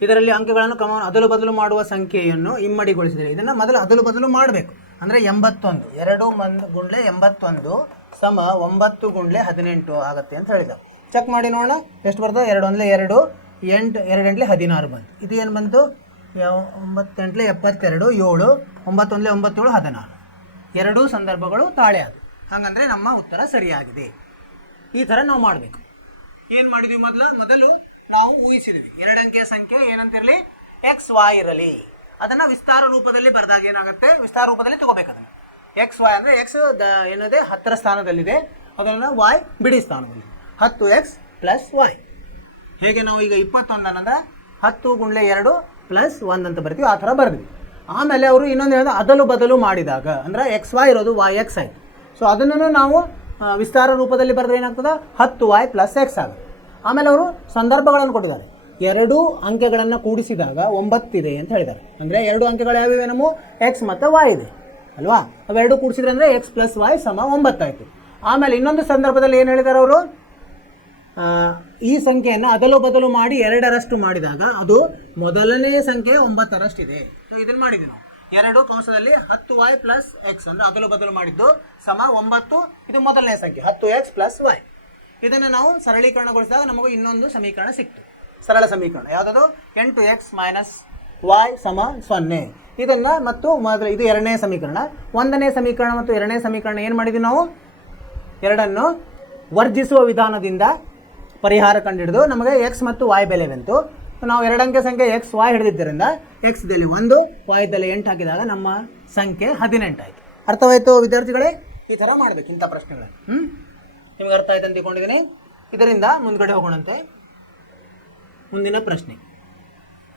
ಇದರಲ್ಲಿ ಅಂಕೆಗಳನ್ನು ಅದಲು ಬದಲು ಮಾಡುವ ಸಂಖ್ಯೆಯನ್ನು ಇಮ್ಮಡಿಗೊಳಿಸಿದರೆ, ಇದನ್ನು ಮೊದಲು ಅದಲು ಬದಲು ಮಾಡಬೇಕು. ಅಂದರೆ 81 2 × 81 ಸಮ 9 × 18 ಆಗುತ್ತೆ ಅಂತ ಹೇಳಿದ. ಚೆಕ್ ಮಾಡಿ ನೋಡೋಣ ಎಷ್ಟು ಬರ್ತದೆ. 2 × 2 8, 2 × 16 ಬಂತು. ಇದು ಏನು ಬಂತು, 9 × 8 72, 7 9 × 9 7 16. ಎರಡೂ ಸಂದರ್ಭಗಳು ತಾಳೆ ಆದವು. ಹಾಗಂದರೆ ನಮ್ಮ ಉತ್ತರ ಸರಿಯಾಗಿದೆ. ಈ ಥರ ನಾವು ಮಾಡಬೇಕು. ಏನು ಮಾಡಿದ್ವಿ, ಮೊದಲು ನಾವು ಊಹಿಸಿದ್ವಿ ಎರಡಂಕೆಯ ಸಂಖ್ಯೆ ಏನಂತಿರಲಿ, ಎಕ್ಸ್ ವೈ ಇರಲಿ. ಅದನ್ನು ವಿಸ್ತಾರ ರೂಪದಲ್ಲಿ ಬರೆದಾಗ ಏನಾಗುತ್ತೆ, ವಿಸ್ತಾರ ರೂಪದಲ್ಲಿ ತಗೋಬೇಕು ಅದನ್ನು. ಎಕ್ಸ್ ವೈ ಅಂದರೆ ಎಕ್ಸ್ ಏನಿದೆ 10ರ ಸ್ಥಾನದಲ್ಲಿದೆ, ಅದನ್ನು ವೈ ಬಿಡಿ ಸ್ಥಾನದಲ್ಲಿ, 10x + y. ಹೇಗೆ ನಾವು ಈಗ 21 ಅಂದರೆ 10 × 2 + 1 ಅಂತ ಬರ್ತೀವಿ, ಆ ಥರ ಬರೆದ್ವಿ. ಆಮೇಲೆ ಅವರು ಇನ್ನೊಂದು ಹೇಳಿದ್ರೆ ಅದಲು ಬದಲು ಮಾಡಿದಾಗ, ಅಂದರೆ ಎಕ್ಸ್ ವೈ ಇರೋದು y x ಆಯಿತು. ಸೊ ಅದನ್ನು ನಾವು ವಿಸ್ತಾರ ರೂಪದಲ್ಲಿ ಬರೆದ್ರೆ ಏನಾಗ್ತದೆ, 10y + x ಆಗುತ್ತೆ. ಆಮೇಲೆ ಅವರು ಸಂದರ್ಭಗಳನ್ನು ಕೊಟ್ಟಿದ್ದಾರೆ, 2 ಅಂಕೆಗಳನ್ನು ಕೂಡಿಸಿದಾಗ 9 ಇದೆ ಅಂತ ಹೇಳಿದ್ದಾರೆ. ಅಂದರೆ 2 ಅಂಕೆಗಳು ಯಾವಿವೆ, ನಮ್ಮ ಎಕ್ಸ್ ಮತ್ತು y ಇದೆ ಅಲ್ವಾ. ಅವೆರಡು ಕೂಡಿಸಿದ್ರೆ ಅಂದರೆ x + y ಸಮ 9 ಆಯಿತು. ಆಮೇಲೆ ಇನ್ನೊಂದು ಸಂದರ್ಭದಲ್ಲಿ ಏನು ಹೇಳಿದ್ದಾರೆ ಅವರು, ಈ ಸಂಖ್ಯೆಯನ್ನು ಅದಲು ಬದಲು ಮಾಡಿ 2ರಷ್ಟು ಮಾಡಿದಾಗ ಅದು ಮೊದಲನೇ ಸಂಖ್ಯೆ 9ರಷ್ಟಿದೆ. ಸೊ ಇದನ್ನು ಮಾಡಿದ್ವಿ ನಾವು. 2 ಕಂಸದಲ್ಲಿ 10y + x ಅಂದರೆ ಅದಲು ಬದಲು ಮಾಡಿದ್ದು ಸಮ 9. ಇದು ಮೊದಲನೇ ಸಂಖ್ಯೆ 10x + y. ಇದನ್ನು ನಾವು ಸರಳೀಕರಣಗೊಳಿಸಿದಾಗ ನಮಗೆ ಇನ್ನೊಂದು ಸಮೀಕರಣ ಸಿಕ್ತು, ಸರಳ ಸಮೀಕರಣ. ಯಾವುದದು, 8x - y ಸಮ 0. ಇದನ್ನು ಮತ್ತು ಇದು ಎರಡನೇ ಸಮೀಕರಣ. ಒಂದನೇ ಸಮೀಕರಣ ಮತ್ತು ಎರಡನೇ ಸಮೀಕರಣ ಏನು ಮಾಡಿದ್ವಿ ನಾವು, ಎರಡನ್ನು ವರ್ಜಿಸುವ ವಿಧಾನದಿಂದ ಪರಿಹಾರ ಕಂಡುಹಿಡಿದು ನಮಗೆ x ಮತ್ತು y ಬೆಲೆ ಬಂತು. ನಾವು ಎರಡಂಕೆ ಸಂಖ್ಯೆ x y ಹಿಡಿದಿದ್ದರಿಂದ x ದಲ್ಲಿ 1, y ದಲ್ಲಿ 8 ಹಾಕಿದಾಗ ನಮ್ಮ ಸಂಖ್ಯೆ 18 ಆಯಿತು. ಅರ್ಥವಾಯಿತು ವಿದ್ಯಾರ್ಥಿಗಳೇ? ಈ ಥರ ಮಾಡಬೇಕು ಇಂಥ ಪ್ರಶ್ನೆಗಳನ್ನು. ನಿಮಗೆ ಅರ್ಥ ಆಯ್ತು ಅಂತ ತಿಳ್ಕೊಂಡಿದ್ದೀನಿ. ಇದರಿಂದ ಮುಂದ್ಗಡೆ ಹೋಗೋಣಂತೆ. ಮುಂದಿನ ಪ್ರಶ್ನೆ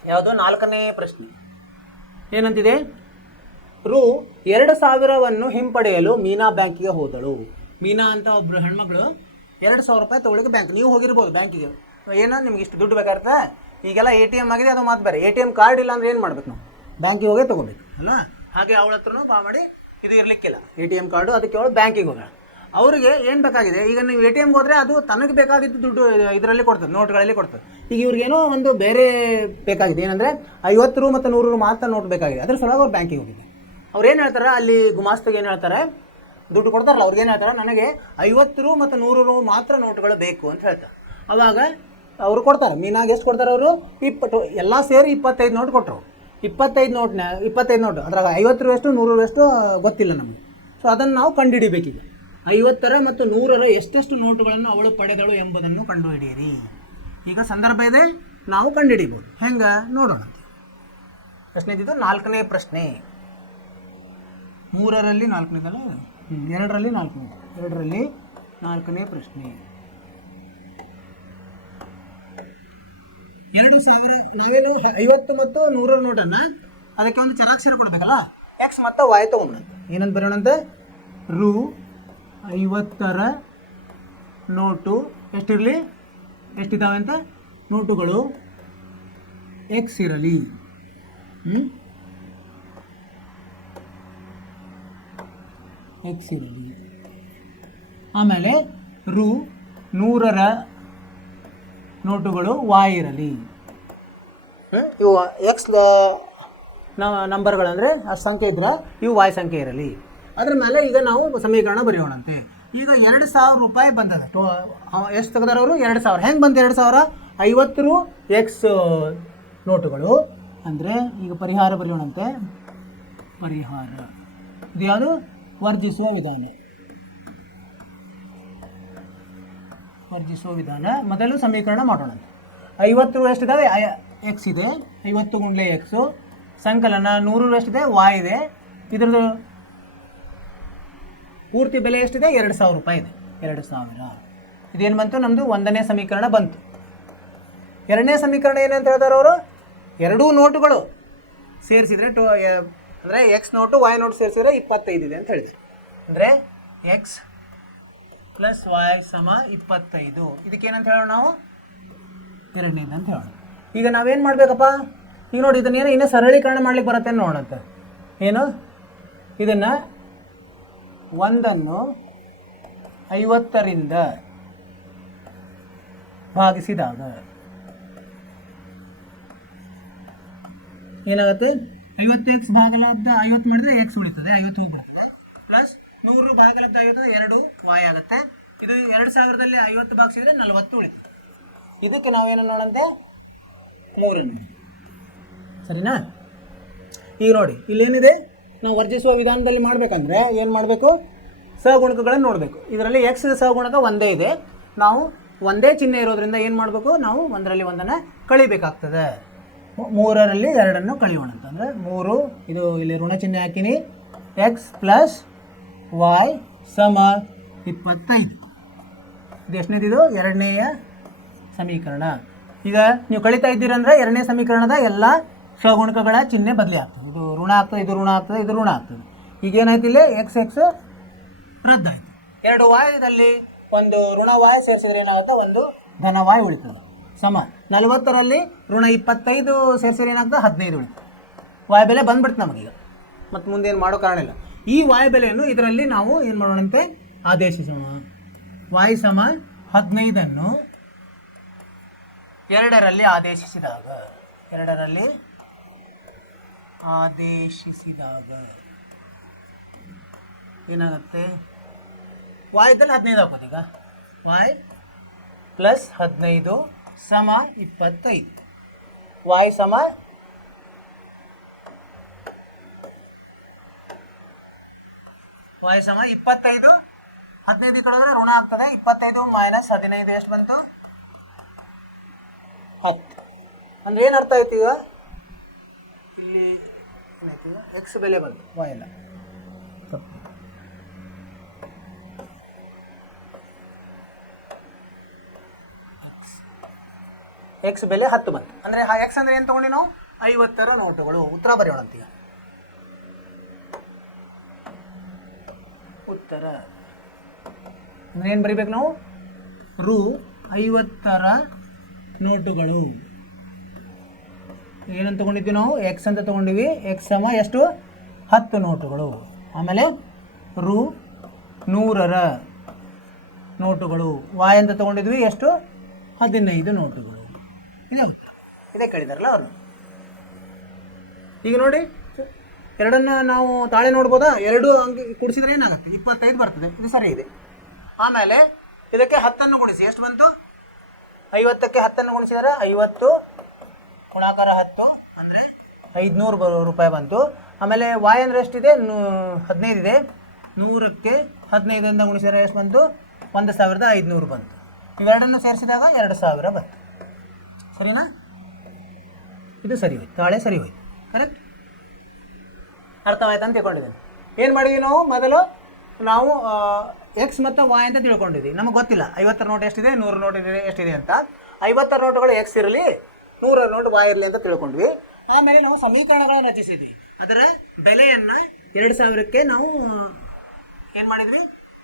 ಯಾವುದು, 4ನೇ ಪ್ರಶ್ನೆ ಏನಂತಿದೆ, ರೂ 2000ವನ್ನು ಹಿಂಪಡೆಯಲು ಮೀನಾ ಬ್ಯಾಂಕಿಗೆ ಹೋದಳು. ಮೀನಾ ಅಂತ ಒಬ್ಬರು ಹೆಣ್ಮಗಳು 2000 ರೂಪಾಯಿ ತೊಗೊಳಿಕ್ಕೆ ಬ್ಯಾಂಕ್, ನೀವು ಹೋಗಿರ್ಬೋದು ಬ್ಯಾಂಕಿಗೆ, ಏನೋ ನಿಮ್ಗೆ ಇಷ್ಟು ದುಡ್ಡು ಬೇಕಾಗಿರುತ್ತೆ. ಈಗೆಲ್ಲ ATM ಆಗಿದೆ, ಅದು ಮಾತು ಬೇರೆ. ATM ಕಾರ್ಡ್ ಇಲ್ಲ ಅಂದರೆ ಏನು ಮಾಡ್ಬೇಕು, ನಾವು ಬ್ಯಾಂಕಿಗೆ ಹೋಗೇ ತೊಗೋಬೇಕು ಅಲ್ಲ. ಹಾಗೆ ಅವಳ ಹತ್ರನೂ ಬಾ ಮಾಡಿ ಇದು ಇರಲಿಕ್ಕಿಲ್ಲ ATM ಕಾರ್ಡು, ಅದಕ್ಕೆ ಅವಳು ಬ್ಯಾಂಕಿಗೆ ಹೋಗೋಣ. ಅವ್ರಿಗೆ ಏನು ಬೇಕಾಗಿದೆ, ಈಗ ನೀವು ಎ ಟಿ ಎಮ್ಗೆ ಹೋದರೆ ಅದು ತನಗೆ ಬೇಕಾಗಿದ್ದು ದುಡ್ಡು ಇದರಲ್ಲಿ ಕೊಡ್ತದೆ, ನೋಟ್ಗಳಲ್ಲಿ ಕೊಡ್ತದೆ. ಈಗ ಇವ್ರಿಗೇನೋ ಒಂದು ಬೇರೆ ಬೇಕಾಗಿದೆ, ಏನಂದರೆ 50 ರು ಮತ್ತು 100 ರು ಮಾತ್ರ ನೋಟ್ ಬೇಕಾಗಿದೆ. ಅದ್ರ ಸಲುವಾಗಿ ಅವ್ರು ಬ್ಯಾಂಕಿಗೆ ಹೋಗಿದೆ. ಅವ್ರು ಏನು ಹೇಳ್ತಾರೆ, ಅಲ್ಲಿ ಗುಮಾಸ್ತಿಗೆ ಏನು ಹೇಳ್ತಾರೆ, ದುಡ್ಡು ಕೊಡ್ತಾರಲ್ಲ ಅವ್ರಿಗೆ ಏನು ಹೇಳ್ತಾರೆ, ನನಗೆ 50 ರು ಮತ್ತು 100 ರು ಮಾತ್ರ ನೋಟುಗಳು ಬೇಕು ಅಂತ ಹೇಳ್ತಾರೆ. ಅವಾಗ ಅವರು ಕೊಡ್ತಾರೆ. ಮೀನಾಗಿ ಎಷ್ಟು ಕೊಡ್ತಾರೆ ಅವರು, ಎಲ್ಲ ಸೇರಿ 25 ನೋಟ್ ಕೊಟ್ಟರು. 25 ನೋಟು ಅದ್ರಾಗ 50 ರು ಎಷ್ಟು 100 ರು ಎಷ್ಟು ಗೊತ್ತಿಲ್ಲ ನಮಗೆ. ಸೊ ಅದನ್ನು ನಾವು ಕಂಡುಹಿಡಿಬೇಕೀಗ. 50 ಮತ್ತು 100 ಎಷ್ಟೆಷ್ಟು ನೋಟುಗಳನ್ನು ಅವಳು ಪಡೆದಳು ಎಂಬುದನ್ನು ಕಂಡುಹಿಡಿಯಿರಿ. ಈಗ ಸಂದರ್ಭ ಇದೆ, ನಾವು ಕಂಡುಹಿಡಿಬೋದು. ಹೆಂಗೆ ನೋಡೋಣ. ಪ್ರಶ್ನೆದಿದ್ದು 4ನೇ ಪ್ರಶ್ನೆ. 3ರಲ್ಲಿ 4ನೇದಲ್ಲ, 2ರಲ್ಲಿ 4ನೇ ಪ್ರಶ್ನೆ. 2000 ನಾವೇನು 50 ಮತ್ತು 100 ನೋಟನ್ನು ಅದಕ್ಕೆ ಒಂದು ಚರಾಕ್ಷರ ಕೊಡಬೇಕಲ್ಲ, ಎಕ್ಸ್ ಮತ್ತು ವಾಯ್ ತೊಗೊಂಡು ಏನಂತ ಬರೆಯೋಣಂತೆ, ರು 50 ನೋಟು ಎಷ್ಟಿರಲಿ, ಎಷ್ಟಿದ್ದಾವೆ ಅಂತ, ನೋಟುಗಳು ಎಕ್ಸ್ ಇರಲಿ. ಎಕ್ಸ್ ಇರಲಿ. ಆಮೇಲೆ ರು 100 ನೋಟುಗಳು ವಾಯ್ ಇರಲಿ. ಇವು ಎಕ್ಸ್ ನಂಬರ್ಗಳಂದರೆ ಅಷ್ಟು ಸಂಖ್ಯೆ ಇದ್ರೆ ಇವು ವಾಯ್ ಸಂಖ್ಯೆ ಇರಲಿ. ಅದ್ರ ಮೇಲೆ ಈಗ ನಾವು ಸಮೀಕರಣ ಬರೆಯೋಣಂತೆ. ಈಗ 2000 ರೂಪಾಯಿ ಬಂದದ. ಎಷ್ಟು ತೆಗೆದಾರ ಅವರು, 2000. ಹೆಂಗೆ ಬಂತು 2000? 50 ರು ಎಕ್ಸ್ ನೋಟುಗಳು ಅಂದರೆ ಈಗ ಪರಿಹಾರ ಬರೆಯೋಣಂತೆ. ಪರಿಹಾರ ಇದು ಯಾವುದು, ವರ್ಜಿಸುವ ವಿಧಾನ. ಮೊದಲು ಸಮೀಕರಣ ಮಾಡೋಣಂತೆ. 50 ರು ಎಷ್ಟಿದ್ದಾವೆ, ಎಕ್ಸ್ ಇದೆ. 50 ಗುಂಡ್ಲೆ ಎಕ್ಸು ಸಂಕಲನ. 100 ರು ಎಷ್ಟಿದೆ, ವಾಯ್ ಇದೆ. ಇದ್ರದ್ದು ಪೂರ್ತಿ ಬೆಲೆ ಎಷ್ಟಿದೆ, 2000 ರೂಪಾಯಿ ಇದೆ. 2000 ಇದೇನು ಬಂತು, ನಮ್ಮದು 1ನೇ ಸಮೀಕರಣ ಬಂತು. 2ನೇ ಸಮೀಕರಣ ಏನಂತ ಹೇಳ್ತಾರೆ ಅವರು, ಎರಡೂ ನೋಟುಗಳು ಸೇರಿಸಿದರೆ ಅಂದರೆ ಎಕ್ಸ್ ನೋಟು ವಾಯ್ ನೋಟು ಸೇರಿಸಿದ್ರೆ 25 ಇದೆ ಅಂತ ಹೇಳಿದ್ರು. ಅಂದರೆ ಎಕ್ಸ್ ಪ್ಲಸ್ ವಾಯ್ ಸಮ 25. ಇದಕ್ಕೇನಂತ ಹೇಳೋಣ ನಾವು, 2ನೇದು ಅಂತ ಹೇಳೋಣ. ಈಗ ನಾವೇನು ಮಾಡಬೇಕಪ್ಪ, ಈಗ ನೋಡಿ ಇದನ್ನೇನು ಇನ್ನೂ ಸರಳೀಕರಣ ಮಾಡ್ಲಿಕ್ಕೆ ಬರುತ್ತೆ ನೋಡಂತ. ಏನು, ಇದನ್ನು 1ಅನ್ನು 50ರಿಂದ ಭಾಗಿಸಿದಾಗ ಏನಾಗುತ್ತೆ, 50x ಭಾಗಲಬ್ಧ 50 ಮಾಡಿದರೆ ಎಕ್ಸ್ ಉಳಿತದೆ, 50 ಹೋಗ್ಬಿಡ್ತದೆ. ಪ್ಲಸ್ 100 ಭಾಗಲಬ್ಧ 50 2 ವಾಯ್ ಆಗುತ್ತೆ. ಇದು 2000ದಲ್ಲಿ 50 ಭಾಗಿಸಿದ್ರೆ 40 ಉಳಿತದೆ. ಇದಕ್ಕೆ ನಾವೇನು ನೋಡಂತೆ, 3. ಸರಿನಾ? ಈಗ ನೋಡಿ ಇಲ್ಲೇನಿದೆ, ನಾವು ವರ್ಜಿಸುವ ವಿಧಾನದಲ್ಲಿ ಮಾಡಬೇಕಂದ್ರೆ ಏನು ಮಾಡಬೇಕು, ಸಹಗುಣಕಗಳನ್ನು ನೋಡಬೇಕು. ಇದರಲ್ಲಿ ಎಕ್ಸ್ ಸಹಗುಣಕ ಒಂದೇ ಇದೆ. ನಾವು ಒಂದೇ ಚಿಹ್ನೆ ಇರೋದ್ರಿಂದ ಏನು ಮಾಡಬೇಕು, ನಾವು 1ರಲ್ಲಿ 1ಅನ್ನು ಕಳಿಬೇಕಾಗ್ತದೆ. 3ರಲ್ಲಿ 2ಅನ್ನು ಕಳಿಯೋಣ ಅಂತಂದರೆ 3. ಇದು ಇಲ್ಲಿ ಋಣ ಚಿಹ್ನೆ ಹಾಕಿನಿ. ಎಕ್ಸ್ ಪ್ಲಸ್ ವಾಯ್ ಸಮ 25. ಇದು ಎಷ್ಟನೇದಿದು, 2ನೇಯ ಸಮೀಕರಣ. ಈಗ ನೀವು ಕಳಿತಾ ಇದ್ದೀರಂದರೆ 2ನೇ ಸಮೀಕರಣದ ಎಲ್ಲ ಸಹಗುಣಕಗಳ ಚಿಹ್ನೆ ಬದಲಿ ಆಗ್ತದೆ. ಇದು ಋಣ ಆಗ್ತದೆ, ಇದು ಋಣ ಆಗ್ತದೆ, ಇದು ಋಣ ಆಗ್ತದೆ. ಈಗ ಏನಾಯ್ತು, ಇಲ್ಲಿ ಎಕ್ಸ್ ರದ್ದಾಯ್ತು. 2 ವಾಯದಲ್ಲಿ ಒಂದು ಋಣ ವಾಯ್ ಸೇರಿಸಿದ್ರೆ ಏನಾಗುತ್ತೆ, ಒಂದು ಧನ ವಾಯ್ ಉಳಿತದೆ. ಸಮ 40ರಲ್ಲಿ ಋಣ 25 ಸೇರಿಸಿದ್ರೆ ಏನಾಗ್ತದೆ, 15 ಉಳಿತದೆ. ವಾಯ್ ಬೆಲೆ ಬಂದ್ಬಿಡ್ತು ನಮಗೀಗ, ಮತ್ತು ಮುಂದೆ ಏನು ಮಾಡೋ ಕಾರಣ ಇಲ್ಲ. ಈ ವಾಯ್ ಬೆಲೆಯನ್ನು ಇದರಲ್ಲಿ ನಾವು ಏನು ಮಾಡೋಣಂತೆ, ಆದೇಶಿಸೋಣ. ವಾಯ್ ಸಮ 15ಅನ್ನು 2ರಲ್ಲಿ ಆದೇಶಿಸಿದಾಗ ಏನಾಗುತ್ತೆ, ವಾಯ್ದಲ್ಲಿ 15 ಹಾಕೋದು. ಈಗ ವಾಯ್ ಪ್ಲಸ್ 15 ಸಮ 25. ವಾಯ್ ಸಮ 25. 15 ಕಳೆದ್ರೆ ಋಣ ಆಗ್ತದೆ. 25 ಮೈನಸ್ 15 ಎಷ್ಟು ಬಂತು, 10. ಅಂದರೆ ಏನು ಅರ್ಥ ಆಯ್ತು, ಈಗ ಇಲ್ಲಿ ಏನಾಯ್ತು, ಎಕ್ಸ್ ಬೆಲೆ ಬಂತು, ವಾಯ್ ಎಲ್ಲ ತಪ್ಪು. ಎಕ್ಸ್ ಬೆಲೆ 10 ಬಂತು. ಅಂದರೆ ಎಕ್ಸ್ ಅಂದರೆ ಏನು ತೊಗೊಂಡು ನಾವು, 50ರ ನೋಟುಗಳು. ಉತ್ತರ ಬರೆಯೋಣಂತೀಗ. ಉತ್ತರ ಅಂದರೆ ಏನು ಬರಿಬೇಕು ನಾವು, ರು 50ರ ನೋಟುಗಳು. ಏನಂತ ತೊಗೊಂಡಿದ್ವಿ ನಾವು, ಎಕ್ಸ್ ಅಂತ ತೊಗೊಂಡಿವಿ. ಎಕ್ಸ್ ಸಮ ಎಷ್ಟು, 10 ನೋಟುಗಳು. ಆಮೇಲೆ ರು 100ರ ನೋಟುಗಳು. ವಾಯ್ ಅಂತ ತೊಗೊಂಡಿದ್ವಿ, ಎಷ್ಟು? 15 ನೋಟುಗಳು. ಇದೇ ಕೇಳಿದಾರಲ್ಲ ಅವರು. ಈಗ ನೋಡಿ, ಎರಡನ್ನ ನಾವು ತಾಳೆ ನೋಡ್ಬೋದಾ? ಎರಡು ಅಂಗಿ ಕೂಡಿಸಿದ್ರೆ ಏನಾಗುತ್ತೆ? 25 ಬರ್ತದೆ. ಇದು ಸರಿ ಇದೆ. ಆಮೇಲೆ ಇದಕ್ಕೆ 10 ಗುಣಿಸಿ, ಎಷ್ಟು ಬಂತು? 50ಕ್ಕೆ 10 ಗುಣಿಸಿದರೆ 50 ಗುಣಾಕಾರ 10 ಅಂದರೆ 500 ರೂಪಾಯಿ ಬಂತು. ಆಮೇಲೆ ವಾಯ್ ಅಂದರೆ ಎಷ್ಟಿದೆ? 15 ಇದೆ. 100ಕ್ಕೆ 15 ಗುಣಿಸಿದರೆ ಎಷ್ಟು ಬಂತು? 1500 ಬಂತು. ಇವೆರಡನ್ನು ಸೇರಿಸಿದಾಗ 2000 ಬಂತು. ಸರಿನಾ? ಇದು ಸರಿ ಹೋಯ್ತು, ತಾಳೆ ಸರಿ ಹೋಯ್ತು. ಕರೆಕ್ಟ್? ಅರ್ಥವಾಯ್ತು ಅಂತ ತಿಳ್ಕೊಂಡಿದ್ದೇನೆ. ಏನು ಮಾಡಿದ್ವಿ ನಾವು? ಮೊದಲು ನಾವು ಎಕ್ಸ್ ಮತ್ತು ವಾಯ್ ಅಂತ ತಿಳ್ಕೊಂಡಿದ್ವಿ. ನಮಗೆ ಗೊತ್ತಿಲ್ಲ 50 ನೋಟ್ ಎಷ್ಟಿದೆ, 100 ನೋಟ್ ಎಷ್ಟಿದೆ ಅಂತ. 50 ನೋಟುಗಳು ಎಕ್ಸ್ ಇರಲಿ, 100 ನೋಟ್ ವಾಯ್ ಇರಲಿ ಅಂತ ತಿಳ್ಕೊಂಡ್ವಿ. ಆಮೇಲೆ ನಾವು ಸಮೀಕರಣಗಳನ್ನು ರಚಿಸಿದ್ವಿ. ಅದರ ಬೆಲೆಯನ್ನು 2000ಕ್ಕೆ ನಾವು ಏನು ಮಾಡಿದ್ವಿ?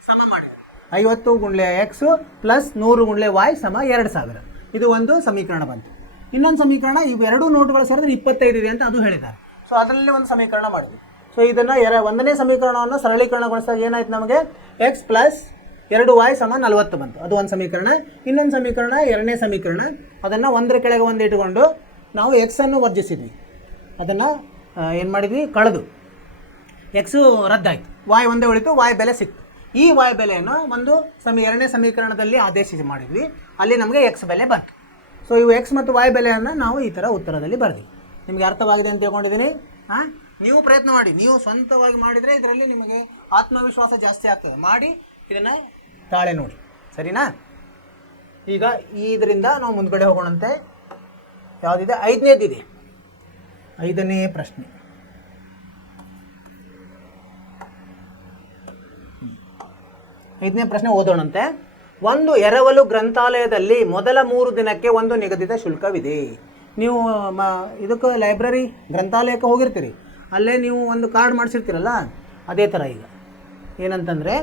ಸಮ ಮಾಡಿದ್ವಿ. 50 ಗುಂಡ್ಲೆ ಎಕ್ಸು ಪ್ಲಸ್ 100 ಗುಂಡ್ಲೆ ವಾಯ್ ಸಮ 2000. ಇದು ಒಂದು ಸಮೀಕರಣ ಬಂತು. ಇನ್ನೊಂದು ಸಮೀಕರಣ, ಇವೆರಡೂ ನೋಟುಗಳು ಸೇರಿದ್ರೆ 25 ಇದೆ ಅಂತ ಅದು ಹೇಳಿದ್ದಾರೆ. ಸೊ ಅದರಲ್ಲಿ ಒಂದು ಸಮೀಕರಣ ಮಾಡಿದ್ವಿ. ಸೊ ಇದನ್ನು ಒಂದನೇ ಸಮೀಕರಣವನ್ನು ಸರಳೀಕರಣಗೊಳಿಸಿದಾಗ ಏನಾಯ್ತು ನಮಗೆ? ಎಕ್ಸ್ ಪ್ಲಸ್ 2 ವಾಯ್ ಸಮ 40 ಬಂತು. ಅದು ಒಂದು ಸಮೀಕರಣ. ಇನ್ನೊಂದು ಸಮೀಕರಣ, ಎರಡನೇ ಸಮೀಕರಣ, ಅದನ್ನು ಒಂದರ ಕೆಳಗೆ ಒಂದು ಇಟ್ಟುಕೊಂಡು ನಾವು ಎಕ್ಸನ್ನು ವರ್ಜಿಸಿದ್ವಿ. ಅದನ್ನು ಏನು ಮಾಡಿದ್ವಿ? ಕಳೆದು ಎಕ್ಸು ರದ್ದಾಯಿತು, ವಾಯ್ ಒಂದೇ ಉಳಿತು, ವಾಯ್ ಬೆಲೆ ಸಿಕ್ತು. ಈ ವಾಯ್ ಬೆಲೆಯನ್ನು ಒಂದು ಎರಡನೇ ಸಮೀಕರಣದಲ್ಲಿ ಆದೇಶಿಸಿ ಮಾಡಿದ್ವಿ. ಅಲ್ಲಿ ನಮಗೆ ಎಕ್ಸ್ ಬೆಲೆ ಬಂತು. ಸೊ ಇವು ಎಕ್ಸ್ ಮತ್ತು ವಾಯ್ ಬೆಲೆಯನ್ನು ನಾವು ಈ ಥರ ಉತ್ತರದಲ್ಲಿ ಬರೆದ್ವಿ. ನಿಮಗೆ ಅರ್ಥವಾಗಿದೆ ಅಂತ ತಿಳ್ಕೊಂಡಿದ್ದೀನಿ. ನೀವು ಪ್ರಯತ್ನ ಮಾಡಿ, ನೀವು ಸ್ವಂತವಾಗಿ ಮಾಡಿದರೆ ಇದರಲ್ಲಿ ನಿಮಗೆ ಆತ್ಮವಿಶ್ವಾಸ ಜಾಸ್ತಿ ಆಗ್ತದೆ. ಮಾಡಿ ಇದನ್ನು ತಾಳೆ ನೋಡಿ. ಸರಿನಾ? ಈಗ ಇದರಿಂದ ನಾವು ಮುಂದ್ಗಡೆ ಹೋಗೋಣಂತೆ. ಯಾವುದಿದೆ? 5ನೇದಿದೆ. 5ನೇ ಪ್ರಶ್ನೆ. 5ನೇ ಪ್ರಶ್ನೆ ಓದೋಣಂತೆ. ಒಂದು ಎರವಲು ಗ್ರಂಥಾಲಯದಲ್ಲಿ ಮೊದಲ 3 ದಿನಕ್ಕೆ ಒಂದು ನಿಗದಿತ ಶುಲ್ಕವಿದೆ. ನೀವು ಇದಕ್ಕೆ ಲೈಬ್ರರಿ ಗ್ರಂಥಾಲಯಕ್ಕೆ ಹೋಗಿರ್ತೀರಿ, ಅಲ್ಲೇ ನೀವು ಒಂದು ಕಾರ್ಡ್ ಮಾಡಿಸಿರ್ತೀರಲ್ಲ, ಅದೇ ಥರ ಈಗ ಏನಂತಂದರೆ,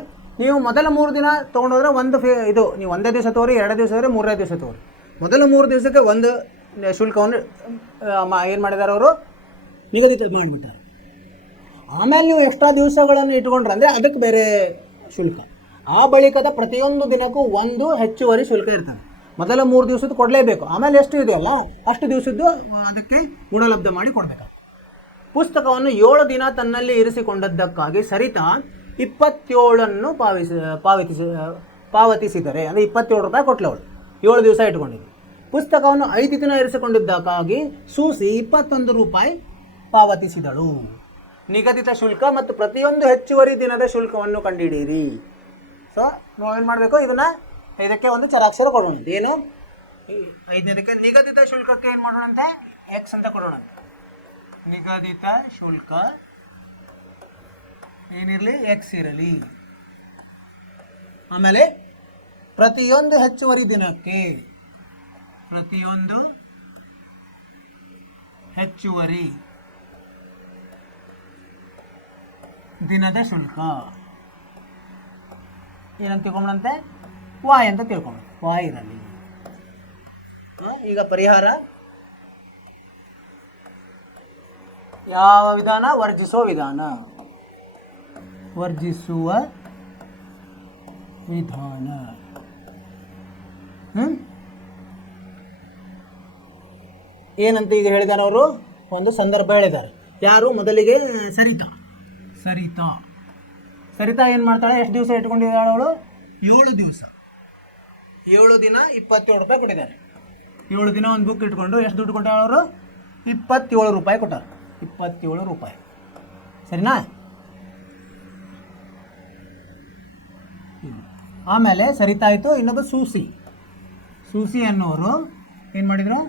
ನೀವು ಮೊದಲ 3 ದಿನ ತೊಗೊಂಡೋದ್ರೆ ಇದು ನೀವು ಒಂದೇ ದಿವಸ ತೋರಿ, 2 ದಿವಸ ತೋರಿ, 3ನೇ ದಿವಸ ತೋರಿ. ಮೊದಲ 3 ದಿವಸಕ್ಕೆ ಒಂದು ಶುಲ್ಕವನ್ನು ಏನು ಮಾಡಿದ್ದಾರೆ ಅವರು? ನಿಗದಿತ ಮಾಡಿಬಿಟ್ಟಾರೆ. ಆಮೇಲೆ ನೀವು ಎಕ್ಸ್ಟ್ರಾ ದಿವಸಗಳನ್ನು ಇಟ್ಕೊಂಡ್ರೆ ಅಂದರೆ ಅದಕ್ಕೆ ಬೇರೆ ಶುಲ್ಕ. ಆ ಬಳಿಕದ ಪ್ರತಿಯೊಂದು ದಿನಕ್ಕೂ ಒಂದು ಹೆಚ್ಚುವರಿ ಶುಲ್ಕ ಇರ್ತದೆ. ಮೊದಲ 3 ದಿವಸದ್ದು ಕೊಡಲೇಬೇಕು. ಆಮೇಲೆ ಎಷ್ಟು ಇದೆಯಲ್ಲ ಅಷ್ಟು ದಿವಸದ್ದು ಅದಕ್ಕೆ ಗುಣಲಬ್ಧ ಮಾಡಿ ಕೊಡಬೇಕು. ಪುಸ್ತಕವನ್ನು 7 ದಿನ ತನ್ನಲ್ಲಿ ಇರಿಸಿಕೊಂಡದ್ದಕ್ಕಾಗಿ ಸರಿತಾ 27 ಪಾವತಿಸಿದರೆ, ಅಂದರೆ 27 ರೂಪಾಯಿ ಕೊಟ್ಟಲವಳು. 7 ದಿವಸ ಇಟ್ಕೊಂಡಿದ್ವಿ. ಪುಸ್ತಕವನ್ನು 5 ದಿನ ಇರಿಸಿಕೊಂಡಿದ್ದಕ್ಕಾಗಿ ಸೂಸಿ 21 ರೂಪಾಯಿ ಪಾವತಿಸಿದಳು. ನಿಗದಿತ ಶುಲ್ಕ ಮತ್ತು ಪ್ರತಿಯೊಂದು ಹೆಚ್ಚುವರಿ ದಿನದ ಶುಲ್ಕವನ್ನು ಕಂಡುಹಿಡಿಯಿರಿ. ಸೊ ನಾವೇನು ಮಾಡಬೇಕು? ಇದಕ್ಕೆ ಒಂದು ಚರಾಕ್ಷರ ಕೊಡೋಣ. ಏನು? 5ನೇದಕ್ಕೆ ನಿಗದಿತ ಶುಲ್ಕಕ್ಕೆ ಏನು ಮಾಡೋಣಂತೆ? ಎಕ್ಸ್ ಅಂತ ಕೊಡೋಣಂತೆ. ನಿಗದಿತ ಶುಲ್ಕ ಏನಿರಲಿ? ಎಕ್ಸ್ ಇರಲಿ. ಆಮೇಲೆ ಪ್ರತಿಯೊಂದು ಹೆಚ್ಚುವರಿ ದಿನಕ್ಕೆ, ಪ್ರತಿಯೊಂದು ಹೆಚ್ಚುವರಿ ದಿನದ ಶುಲ್ಕ ಏನಂತ ತಿಳ್ಕೊಂಬಂತೆ? ವಾಯ್ ಅಂತ ತಿಳ್ಕೊಂಡು, ವಾಯ್ ಇರಲಿ. ಈಗ ಪರಿಹಾರ. ಯಾವ ವಿಧಾನ? ವರ್ಜಿಸುವ ವಿಧಾನ. ವರ್ಜಿಸುವ ವಿಧಾನ. ಏನಂತ ಈಗ ಹೇಳಿದ್ದಾರೆ ಅವರು? ಒಂದು ಸಂದರ್ಭ ಹೇಳಿದ್ದಾರೆ. ಯಾರು? ಮೊದಲಿಗೆ ಸರಿತಾ ಏನು ಮಾಡ್ತಾಳೆ? ಎಷ್ಟು ದಿವಸ ಇಟ್ಕೊಂಡಿದ್ದಾಳೆ ಅವಳು? 7 ದಿವಸ. 7 ದಿನ 27 ರೂಪಾಯಿ ಕೊಟ್ಟಿದ್ದಾರೆ. 7 ದಿನ ಒಂದು ಬುಕ್ ಇಟ್ಕೊಂಡು ಎಷ್ಟು ದುಡ್ಡು ಕೊಟ್ಟಾಳೆ ಅವರು? 27 ರೂಪಾಯಿ ಕೊಟ್ಟಾರೆ. 27 ರೂಪಾಯಿ. ಸರಿನಾ? ಆಮೇಲೆ ಸರಿತಾ ಆಯಿತು. ಇನ್ನೊಬ್ಬ ಸೂಸಿ ಅನ್ನೋರು ಏನು ಮಾಡಿದರು?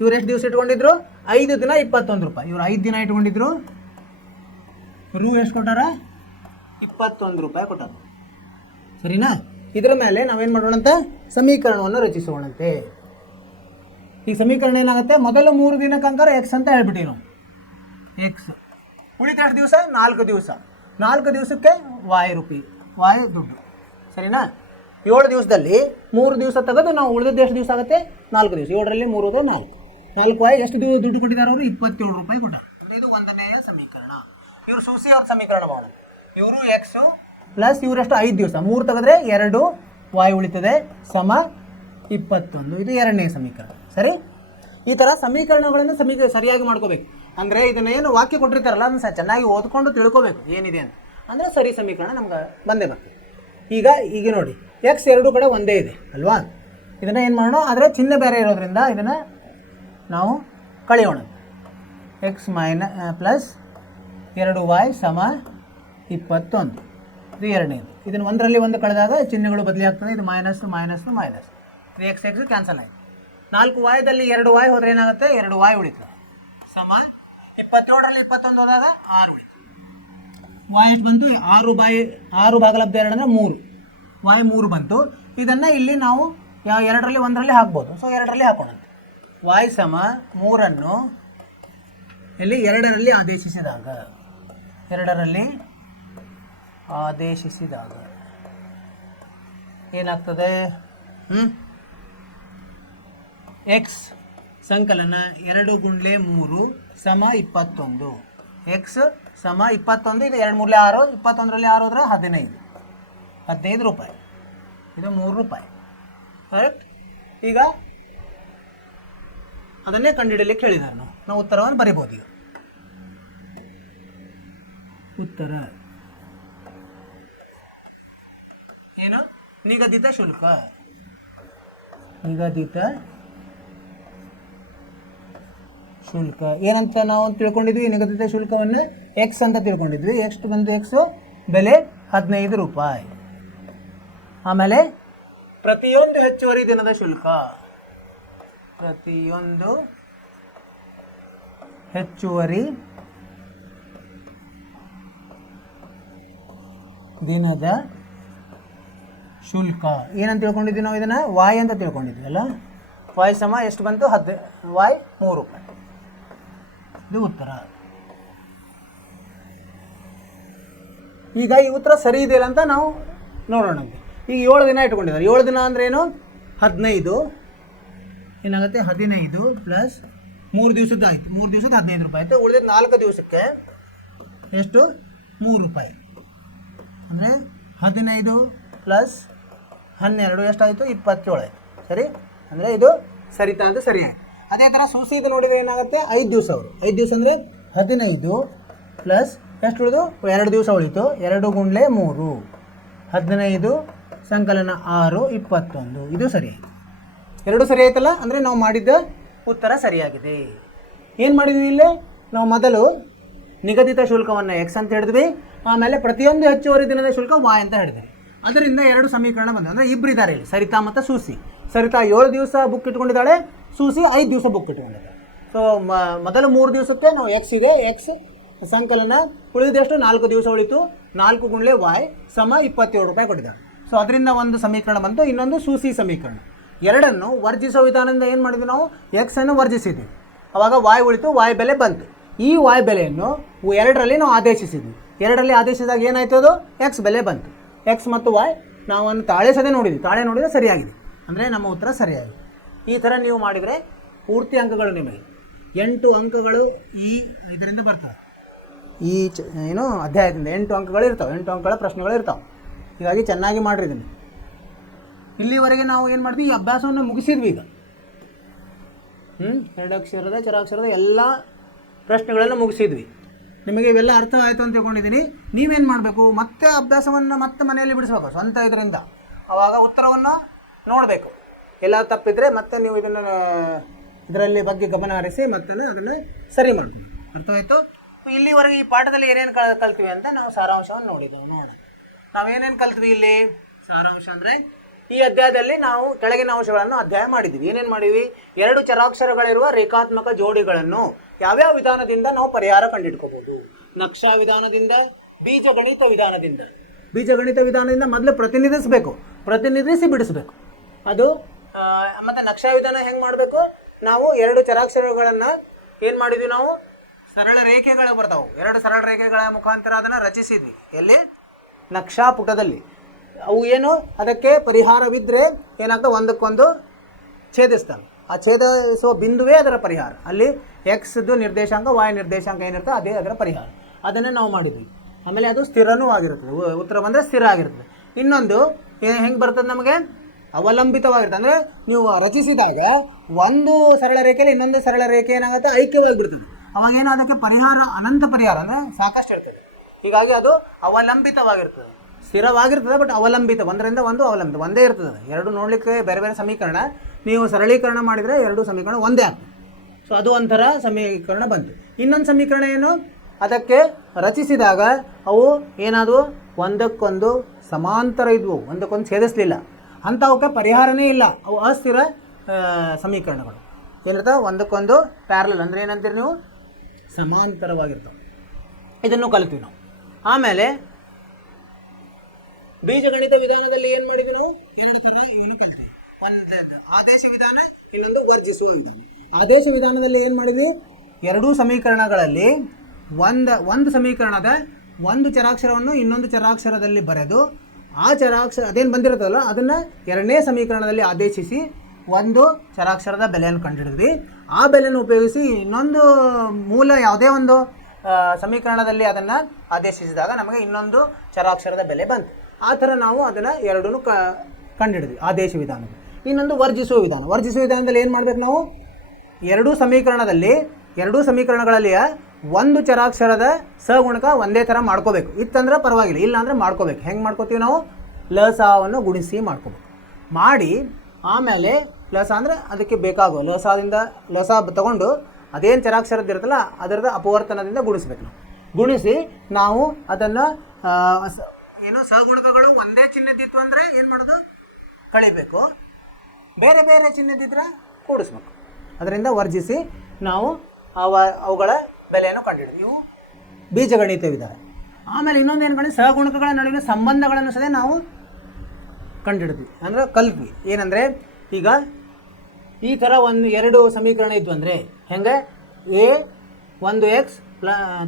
ಇವ್ರು ಎಷ್ಟು ದಿವಸ ಇಟ್ಕೊಂಡಿದ್ರು? 5 ದಿನ 21 ರೂಪಾಯಿ. ಇವ್ರು 5 ದಿನ ಇಟ್ಕೊಂಡಿದ್ರು. ಎಷ್ಟು ಕೊಟ್ಟಾರ? 21 ರೂಪಾಯಿ ಕೊಟ್ಟಾರ. ಸರಿನಾ? ಇದರ ಮೇಲೆ ನಾವೇನು ಮಾಡೋಣಂತೆ? ಸಮೀಕರಣವನ್ನು ರಚಿಸೋಣಂತೆ. ಈ ಸಮೀಕರಣ ಏನಾಗುತ್ತೆ? ಮೊದಲ 3 ದಿನಕ್ಕಂಕರ ಎಕ್ಸ್ ಅಂತ ಹೇಳ್ಬಿಟ್ಟು ನಾವು ಎಕ್ಸ್. ಉಳಿದ ಎಷ್ಟು ದಿವಸ? 4 ದಿವಸ. 4 ದಿವಸಕ್ಕೆ ವಾಯ್ ದುಡ್ಡು. ಸರಿನಾ? 7 ದಿವಸದಲ್ಲಿ 3 ದಿವಸ ತೆಗೆದು ನಾವು ಉಳಿದದ್ದು ಎಷ್ಟು ದಿವಸ ಆಗುತ್ತೆ? 4 ದಿವಸ. 7ರಲ್ಲಿ 3 4. 4 ವಾಯ್ ಎಷ್ಟು ದುಡ್ಡು ಕೊಟ್ಟಿದ್ದಾರೆ ಅವರು? 27 ರೂಪಾಯಿ ಕೊಟ್ಟಾರೆ. ಇದು 1ನೇ ಸಮೀಕರಣ. ಇವರು ಸೂಸಿ ಅವ್ರ ಸಮೀಕರಣ ಮಾಡೋಣ. ಇವರು ಎಕ್ಸು ಪ್ಲಸ್ ಇವರಷ್ಟು 5 ದಿವಸ. 3 ತೆಗೆದ್ರೆ 2 y ಉಳಿತದೆ ಸಮ 21. ಇದು ಎರಡನೇ ಸಮೀಕರಣ. ಸರಿ, ಈ ಥರ ಸಮೀಕರಣಗಳನ್ನು ಸರಿಯಾಗಿ ಮಾಡ್ಕೋಬೇಕು. ಅಂದರೆ ಇದನ್ನೇನು ವಾಕ್ಯ ಕೊಟ್ಟಿರ್ತಾರಲ್ಲ ಅದನ್ನು ಚೆನ್ನಾಗಿ ಓದ್ಕೊಂಡು ತಿಳ್ಕೊಬೇಕು ಏನಿದೆ ಅಂತ. ಅಂದರೆ ಸರಿ ಸಮೀಕರಣ ನಮ್ಗೆ ಬಂದೇ ಬರ್ತದೆ. ಈಗ ನೋಡಿ ಎಕ್ಸ್ ಎರಡೂ ಕಡೆ ಒಂದೇ ಇದೆ ಅಲ್ವಾ. ಇದನ್ನು ಏನು ಮಾಡೋಣ, ಆದರೆ ಚಿಹ್ನೆ ಬೇರೆ ಇರೋದ್ರಿಂದ ಇದನ್ನು ನಾವು ಕಳೆಯೋಣ. ಎಕ್ಸ್ ಪ್ಲಸ್ 2y ಸಮ 21. ಇದು ಎರಡನೇದು. ಇದನ್ನು ಒಂದರಲ್ಲಿ ಒಂದು ಕಳೆದಾಗ ಚಿಹ್ನೆಗಳು ಬದಲಿ ಆಗ್ತದೆ. ಇದು ಮೈನಸ್ ಮೈನಸ್ ಮೈನಸ್, ಇದು ಎಕ್ಸ್ ಎಕ್ಸ್ ಕ್ಯಾನ್ಸಲ್ ಆಯಿತು. 4y 2y ಹೋದರೆ ಏನಾಗುತ್ತೆ, 2y ಉಳಿತದೆ ಸಮ 27ರಲ್ಲಿ 21 ಹೋದಾಗ 6 ಉಳಿತು. y ಎಷ್ಟು ಬಂತು, 6 ಭಾಗಲಬ್ಧ 2 ಅಂದರೆ 3. y 3 ಬಂತು. ಇದನ್ನು ಇಲ್ಲಿ ನಾವು ಎರಡರಲ್ಲಿ ಒಂದರಲ್ಲಿ ಹಾಕ್ಬೋದು. ಸೊ ಎರಡರಲ್ಲಿ ಹಾಕೋಣ. y ಸಮ 3 ಇಲ್ಲಿ ಎರಡರಲ್ಲಿ ಆದೇಶಿಸಿದಾಗ ಏನಾಗ್ತದೆ, ಎಕ್ಸ್ ಸಂಕಲನ 2 ಗುಂಡ್ಲೆ 3 ಸಮ 21. ಎಕ್ಸ್ ಸಮ 21. ಇದು 2 3 6, 21ರಲ್ಲಿ 6 ಹೋದ್ರೆ 15 ರೂಪಾಯಿ. ಇದು 3 ರೂಪಾಯಿ. ಕರೆಕ್ಟ್. ಈಗ ಅದನ್ನೇ ಕಂಡುಹಿಡಿಯಲಿಕ್ಕೆ ಹೇಳಿದ್ದಾರೆ. ನಾವು ಉತ್ತರವನ್ನು ಬರಿಬೋದು. ಈಗ ಉತ್ತರ ಏನು, ನಿಗದಿತ ಶುಲ್ಕ. ಏನಂತ ನಾವು ತಿಳ್ಕೊಂಡಿದ್ವಿ, ನಿಗದಿತ ಶುಲ್ಕವನ್ನು ಎಕ್ಸ್ ಅಂತ ತಿಳ್ಕೊಂಡಿದ್ವಿ. ಎಷ್ಟು ಬಂದು ಎಕ್ಸ್ ಬೆಲೆ 15 ರೂಪಾಯಿ. ಆಮೇಲೆ ಪ್ರತಿಯೊಂದು ಹೆಚ್ಚುವರಿ ದಿನದ ಶುಲ್ಕ, ಪ್ರತಿಯೊಂದು ಹೆಚ್ಚುವರಿ ದಿನದ ಶುಲ್ಕ ಏನಂತ ತಿಳ್ಕೊಂಡಿದ್ವಿ ನಾವು, ಇದನ್ನು ವಾಯ್ ಅಂತ ತಿಳ್ಕೊಂಡಿದ್ವಿ ಅಲ್ಲ. ವಾಯ್ ಸಮ ಎಷ್ಟು ಬಂತು, ವಾಯ್ 3 ರೂಪಾಯಿ. ಇದು ಉತ್ತರ. ಈಗ ಈ ಉತ್ತರ ಸರಿ ಇದೆಯಲ್ಲ ಅಂತ ನಾವು ನೋಡೋಣ. ಈಗ 7 ದಿನ ಇಟ್ಕೊಂಡಿದ್ದಾರೆ. 7 ದಿನ ಅಂದ್ರೆ ಏನು, 15 ಏನಾಗುತ್ತೆ, 15 ಪ್ಲಸ್ 3 ದಿವಸದ್ದು ಆಯಿತು. 3 ದಿವಸದ್ದು 15 ರೂಪಾಯಿ ಆಯಿತು. ಉಳಿದ 4 ದಿವಸಕ್ಕೆ ಎಷ್ಟು, 3 ರೂಪಾಯಿ. ಅಂದರೆ 15 ಪ್ಲಸ್ 12 ಎಷ್ಟಾಯಿತು, 27 ಆಯಿತು. ಸರಿ, ಅಂದರೆ ಇದು ಸರಿತಾ ಅಂತ ಸರಿ ಆಯಿತು. ಅದೇ ಥರ ಸೂಸಿದು ನೋಡಿದರೆ ಏನಾಗುತ್ತೆ, 5 ದಿವಸ ಅವರು 5 ದಿವಸ ಅಂದರೆ 15 ಪ್ಲಸ್ ಎಷ್ಟು ಉಳಿದು 2 ದಿವಸ ಉಳಿತು. 2 ಗುಂಡ್ಲೆ 3 15 ಸಂಕಲನ 6 21. ಇದು ಸರಿ ಆಯಿತು. 2 ಸರಿ ಆಯ್ತಲ್ಲ. ಅಂದರೆ ನಾವು ಮಾಡಿದ್ದ ಉತ್ತರ ಸರಿಯಾಗಿದೆ. ಏನು ಮಾಡಿದ್ವಿ ಇಲ್ಲಿ, ನಾವು ಮೊದಲು ನಿಗದಿತ ಶುಲ್ಕವನ್ನು ಎಕ್ಸ್ ಅಂತ ಹಿಡಿದ್ವಿ. ಆಮೇಲೆ ಪ್ರತಿಯೊಂದು ಹೆಚ್ಚುವರಿ ದಿನದ ಶುಲ್ಕ ವಾಯ್ ಅಂತ ಹಿಡಿದ್ವಿ. ಅದರಿಂದ 2 ಸಮೀಕರಣ ಬಂದ. ಅಂದರೆ ಇಬ್ಬರು ಇದ್ದಾರೆ ಇಲ್ಲಿ, ಸರಿತಾ ಮತ್ತು ಸೂಸಿ. ಸರಿತಾ 7 ದಿವಸ ಬುಕ್ ಇಟ್ಕೊಂಡಿದ್ದಾಳೆ, ಸೂಸಿ 5 ದಿವಸ ಬುಕ್ ಇಟ್ಕೊಂಡಿದ್ದಾಳೆ. ಸೊ ಮೊದಲು 3 ದಿವಸಕ್ಕೆ ನಾವು ಎಕ್ಸಿಗೆ ಎಕ್ಸ್ ಸಂಕಲನ ಉಳಿದಷ್ಟು 4 ದಿವಸ ಉಳಿತು. 4 ಗುಂಡ್ಲೆ ವಾಯ್ ಸಮ 27 ರೂಪಾಯಿ ಕೊಟ್ಟಿದ್ದಾಳೆ. ಸೊ ಅದರಿಂದ ಒಂದು ಸಮೀಕರಣ ಬಂತು. ಇನ್ನೊಂದು ಸೂಸಿ ಸಮೀಕರಣ. ಎರಡನ್ನು ವರ್ಜಿಸೋ ವಿಧಾನದಿಂದ ಏನು ಮಾಡಿದ್ವಿ, ನಾವು ಎಕ್ಸನ್ನು ವರ್ಜಿಸಿದ್ವಿ. ಆವಾಗ ವಾಯ್ ಉಳಿತು, ವಾಯ್ ಬೆಲೆ ಬಂತು. ಈ ವಾಯ್ ಬೆಲೆಯನ್ನು 2ರಲ್ಲಿ ನಾವು ಆದೇಶಿಸಿದ್ವಿ. 2ರಲ್ಲಿ ಆದೇಶಿಸಿದಾಗ ಏನಾಯ್ತು, ಅದು ಎಕ್ಸ್ ಬೆಲೆ ಬಂತು. ಎಕ್ಸ್ ಮತ್ತು ವಾಯ್ ನಾವು ಒಂದು ತಾಳೆ ನೋಡಿದರೆ ಸರಿಯಾಗಿದೆ. ಅಂದರೆ ನಮ್ಮ ಉತ್ತರ ಸರಿಯಾಗಿದೆ. ಈ ಥರ ನೀವು ಮಾಡಿದರೆ ಪೂರ್ತಿ ಅಂಕಗಳು ನಿಮಗೆ 8 ಅಂಕಗಳು ಇದರಿಂದ ಬರ್ತವೆ. ಏನು ಅಧ್ಯಾಯದಿಂದ 8 ಅಂಕಗಳು ಇರ್ತವೆ. 8 ಅಂಕಗಳ ಪ್ರಶ್ನೆಗಳು ಇರ್ತಾವೆ. ಹೀಗಾಗಿ ಚೆನ್ನಾಗಿ ಮಾಡಿರಿದ್ದೀನಿ. ಇಲ್ಲಿವರೆಗೆ ನಾವು ಏನು ಮಾಡಿದ್ವಿ, ಈ ಅಭ್ಯಾಸವನ್ನು ಮುಗಿಸಿದ್ವಿ. ಈಗ 2 ಅಕ್ಷರದ ಚರಾಕ್ಷರದ ಎಲ್ಲ ಪ್ರಶ್ನೆಗಳನ್ನು ಮುಗಿಸಿದ್ವಿ. ನಿಮಗೆ ಇವೆಲ್ಲ ಅರ್ಥ ಆಯಿತು ಅಂತ ತಿಳ್ಕೊಂಡಿದ್ದೀನಿ. ನೀವೇನು ಮಾಡಬೇಕು, ಮತ್ತೆ ಅಭ್ಯಾಸವನ್ನು ಮತ್ತೆ ಮನೆಯಲ್ಲಿ ಬಿಡಿಸ್ಬೇಕು ಸ್ವಂತ ಇದರಿಂದ. ಆವಾಗ ಉತ್ತರವನ್ನು ನೋಡಬೇಕು. ಎಲ್ಲ ತಪ್ಪಿದರೆ ಮತ್ತೆ ನೀವು ಇದರಲ್ಲಿ ಬಗ್ಗೆ ಗಮನ ಹರಿಸಿ ಮತ್ತೆ ಅದನ್ನು ಸರಿ ಮಾಡಬೇಕು. ಅರ್ಥವಾಯಿತು. ಇಲ್ಲಿವರೆಗೆ ಈ ಪಾಠದಲ್ಲಿ ಏನೇನು ಕಲ್ತ್ವಿ ಅಂತ ನಾವು ಸಾರಾಂಶವನ್ನು ನೋಡೋಣ. ನಾವೇನೇನು ಕಲ್ತ್ವಿ ಇಲ್ಲಿ ಸಾರಾಂಶ ಅಂದರೆ, ಈ ಅಧ್ಯಾಯದಲ್ಲಿ ನಾವು ಕೆಳಗಿನ ಅಂಶಗಳನ್ನು ಅಧ್ಯಾಯ ಮಾಡಿದ್ವಿ. ಏನೇನು ಮಾಡಿದ್ವಿ, 2 ಚರಾಕ್ಷರಗಳಿರುವ ರೇಖಾತ್ಮಕ ಜೋಡಿಗಳನ್ನು ಯಾವ್ಯಾವ ವಿಧಾನದಿಂದ ನಾವು ಪರಿಹಾರ ಕಂಡುಹಿಡ್ಕೋಬಹುದು. ನಕ್ಷಾ ವಿಧಾನದಿಂದ, ಬೀಜಗಣಿತ ವಿಧಾನದಿಂದ ಮೊದಲು ಪ್ರತಿನಿಧಿಸಿ ಬಿಡಿಸಬೇಕು. ಅದು ಮತ್ತು ನಕ್ಷಾ ವಿಧಾನ ಹೆಂಗೆ ಮಾಡಬೇಕು, ನಾವು 2 ಚರಾಕ್ಷರಗಳನ್ನು ಏನು ಮಾಡಿದ್ವಿ, ನಾವು ಸರಳ ರೇಖೆಗಳು ಬರ್ತಾವೆ. 2 ಸರಳ ರೇಖೆಗಳ ಮುಖಾಂತರ ಅದನ್ನು ರಚಿಸಿದ್ವಿ. ಎಲ್ಲಿ, ನಕ್ಷಾ ಪುಟದಲ್ಲಿ. ಅವು ಏನು, ಅದಕ್ಕೆ ಪರಿಹಾರವಿದ್ದರೆ ಏನಾಗ್ತದೆ, ಒಂದಕ್ಕೊಂದು ಛೇದಿಸ್ತಾನೆ. ಆ ಛೇದಿಸುವ ಬಿಂದುವೇ ಅದರ ಪರಿಹಾರ. ಅಲ್ಲಿ ಎಕ್ಸ್ದು ನಿರ್ದೇಶಾಂಕ, ವಾಯ್ ನಿರ್ದೇಶಾಂಕ ಏನಿರ್ತದೆ ಅದೇ ಅದರ ಪರಿಹಾರ. ಅದನ್ನೇ ನಾವು ಮಾಡಿದ್ವಿ. ಆಮೇಲೆ ಅದು ಸ್ಥಿರನೂ ಆಗಿರುತ್ತದೆ. ಉತ್ತರ ಬಂದರೆ ಸ್ಥಿರ ಆಗಿರ್ತದೆ. ಇನ್ನೊಂದು ಹೆಂಗೆ ಬರ್ತದೆ ನಮಗೆ ಅವಲಂಬಿತವಾಗಿರುತ್ತೆ. ಅಂದರೆ ನೀವು ರಚಿಸಿದಾಗ ಒಂದು ಸರಳ ರೇಖೆಯಲ್ಲಿ ಇನ್ನೊಂದು ಸರಳ ರೇಖೆ ಏನಾಗುತ್ತೆ ಐಕ್ಯವಾಗಿ ಬಿಡ್ತದೆ. ಅವಾಗೇನು ಅದಕ್ಕೆ ಪರಿಹಾರ ಅನಂತ ಪರಿಹಾರ ಅಂದರೆ ಸಾಕಷ್ಟು ಇರ್ತದೆ. ಹೀಗಾಗಿ ಅದು ಅವಲಂಬಿತವಾಗಿರ್ತದೆ, ಸ್ಥಿರವಾಗಿರ್ತದೆ, ಬಟ್ ಅವಲಂಬಿತ, ಒಂದರಿಂದ ಒಂದು ಅವಲಂಬಿತ ಒಂದೇ ಇರ್ತದೆ. ಎರಡು ನೋಡಲಿಕ್ಕೆ ಬೇರೆ ಬೇರೆ ಸಮೀಕರಣ, ನೀವು ಸರಳೀಕರಣ ಮಾಡಿದರೆ ಎರಡು ಸಮೀಕರಣ ಒಂದೇ ಆಗ್ತದೆ. ಸೊ ಅದು ಒಂಥರ ಸಮೀಕರಣ ಬಂತು. ಇನ್ನೊಂದು ಸಮೀಕರಣ ಏನು, ಅದಕ್ಕೆ ರಚಿಸಿದಾಗ ಅವು ಏನಾದವು ಒಂದಕ್ಕೊಂದು ಸಮಾಂತರ ಇದ್ವು, ಒಂದಕ್ಕೊಂದು ಛೇದಿಸಲಿಲ್ಲ, ಅಂಥವಕ್ಕೆ ಪರಿಹಾರನೇ ಇಲ್ಲ, ಅವು ಅಸ್ಥಿರ ಸಮೀಕರಣಗಳು. ಏನಿರ್ತಾವೆ ಒಂದಕ್ಕೊಂದು ಪ್ಯಾರಲಲ್ ಅಂದರೆ ಏನಂತೀರಿ ನೀವು, ಸಮಾಂತರವಾಗಿರ್ತವೆ. ಇದನ್ನು ಕಲಿತೀವಿ ನಾವು. ಆಮೇಲೆ ಬೀಜಗಣಿತ ವಿಧಾನದಲ್ಲಿ ಏನು ಮಾಡಿದ್ವಿ ನಾವು, ಎರಡು ಥರ ಇವನು ಕಲಿತೀವಿ. ಒಂದು ಆದೇಶ ವಿಧಾನ, ಇನ್ನೊಂದು ವರ್ಜಿಸುವ ವಿಧಾನ. ಆದೇಶ ವಿಧಾನದಲ್ಲಿ ಏನು ಮಾಡಿದ್ವಿ, ಎರಡೂ ಸಮೀಕರಣಗಳಲ್ಲಿ ಒಂದು ಸಮೀಕರಣದ ಒಂದು ಚರಾಕ್ಷರವನ್ನು ಇನ್ನೊಂದು ಚರಾಕ್ಷರದಲ್ಲಿ ಬರೆದು ಆ ಚರಾಕ್ಷರ ಅದೇನು ಬಂದಿರುತ್ತಲ್ಲ ಅದನ್ನು ಎರಡನೇ ಸಮೀಕರಣದಲ್ಲಿ ಆದೇಶಿಸಿ ಒಂದು ಚರಾಕ್ಷರದ ಬೆಲೆಯನ್ನು ಕಂಡುಹಿಡಿದ್ವಿ. ಆ ಬೆಲೆಯನ್ನು ಉಪಯೋಗಿಸಿ ಇನ್ನೊಂದು ಮೂಲ ಯಾವುದೇ ಒಂದು ಸಮೀಕರಣದಲ್ಲಿ ಅದನ್ನು ಆದೇಶಿಸಿದಾಗ ನಮಗೆ ಇನ್ನೊಂದು ಚರಾಕ್ಷರದ ಬೆಲೆ ಬಂತು. ಆ ಥರ ನಾವು ಅದನ್ನು ಎರಡೂ ಕಂಡುಹಿಡಿದ್ವಿ ಆದೇಶ ವಿಧಾನದಲ್ಲಿ. ಇನ್ನೊಂದು ವರ್ಜಿಸುವ ವಿಧಾನ. ವರ್ಜಿಸುವ ವಿಧಾನದಲ್ಲಿ ಏನು ಮಾಡಬೇಕು ನಾವು, ಎರಡೂ ಸಮೀಕರಣಗಳಲ್ಲಿ ಒಂದು ಚರಾಕ್ಷರದ ಸಗುಣಕ ಒಂದೇ ಥರ ಮಾಡ್ಕೋಬೇಕು. ಇತ್ತಂದ್ರೆ ಪರವಾಗಿಲ್ಲ, ಇಲ್ಲ ಅಂದರೆ ಮಾಡ್ಕೋಬೇಕು. ಹೆಂಗೆ ಮಾಡ್ಕೋತೀವಿ ನಾವು, ಲಸಾವನ್ನು ಗುಣಿಸಿ ಮಾಡ್ಕೋಬೇಕು. ಮಾಡಿ ಆಮೇಲೆ ಲಸ ಅಂದರೆ ಅದಕ್ಕೆ ಬೇಕಾಗೋ ಲಸ ತಗೊಂಡು ಅದೇನು ಚರಾಕ್ಷರದ್ದು ಇರುತ್ತಲ್ಲ ಅದರದ ಅಪವರ್ತನದಿಂದ ಗುಣಿಸ್ಬೇಕು. ನಾವು ಗುಣಿಸಿ ನಾವು ಅದನ್ನು ಏನು ಸಗುಣಕಗಳು ಒಂದೇ ಚಿಹ್ನೆದಿತ್ತು ಅಂದರೆ ಏನು ಮಾಡೋದು, ಕಳಿಬೇಕು. ಬೇರೆ ಬೇರೆ ಚಿಹ್ನೆದಿದ್ರೆ ಕೂಡಿಸ್ಬೇಕು. ಅದರಿಂದ ವರ್ಜಿಸಿ ನಾವು ಅವುಗಳ ಬೆಲೆಯನ್ನು ಕಂಡುಹಿಡಿದು ಇವು ಬೀಜಗಣಿತ ವಿಧಾನ. ಆಮೇಲೆ ಇನ್ನೊಂದು ಏನು ಸಹಗುಣಕಗಳ ನಡುವಿನ ಸಂಬಂಧಗಳನ್ನು ಸಹ ನಾವು ಕಂಡುಹಿಡಿದ್ವಿ, ಅಂದರೆ ಕಲ್ತ್ವಿ. ಏನಂದರೆ ಈಗ ಈ ಥರ ಎರಡು ಸಮೀಕರಣ ಇದ್ವು ಅಂದರೆ ಹೆಂಗೆ, ಎ ಒಂದು ಎಕ್ಸ್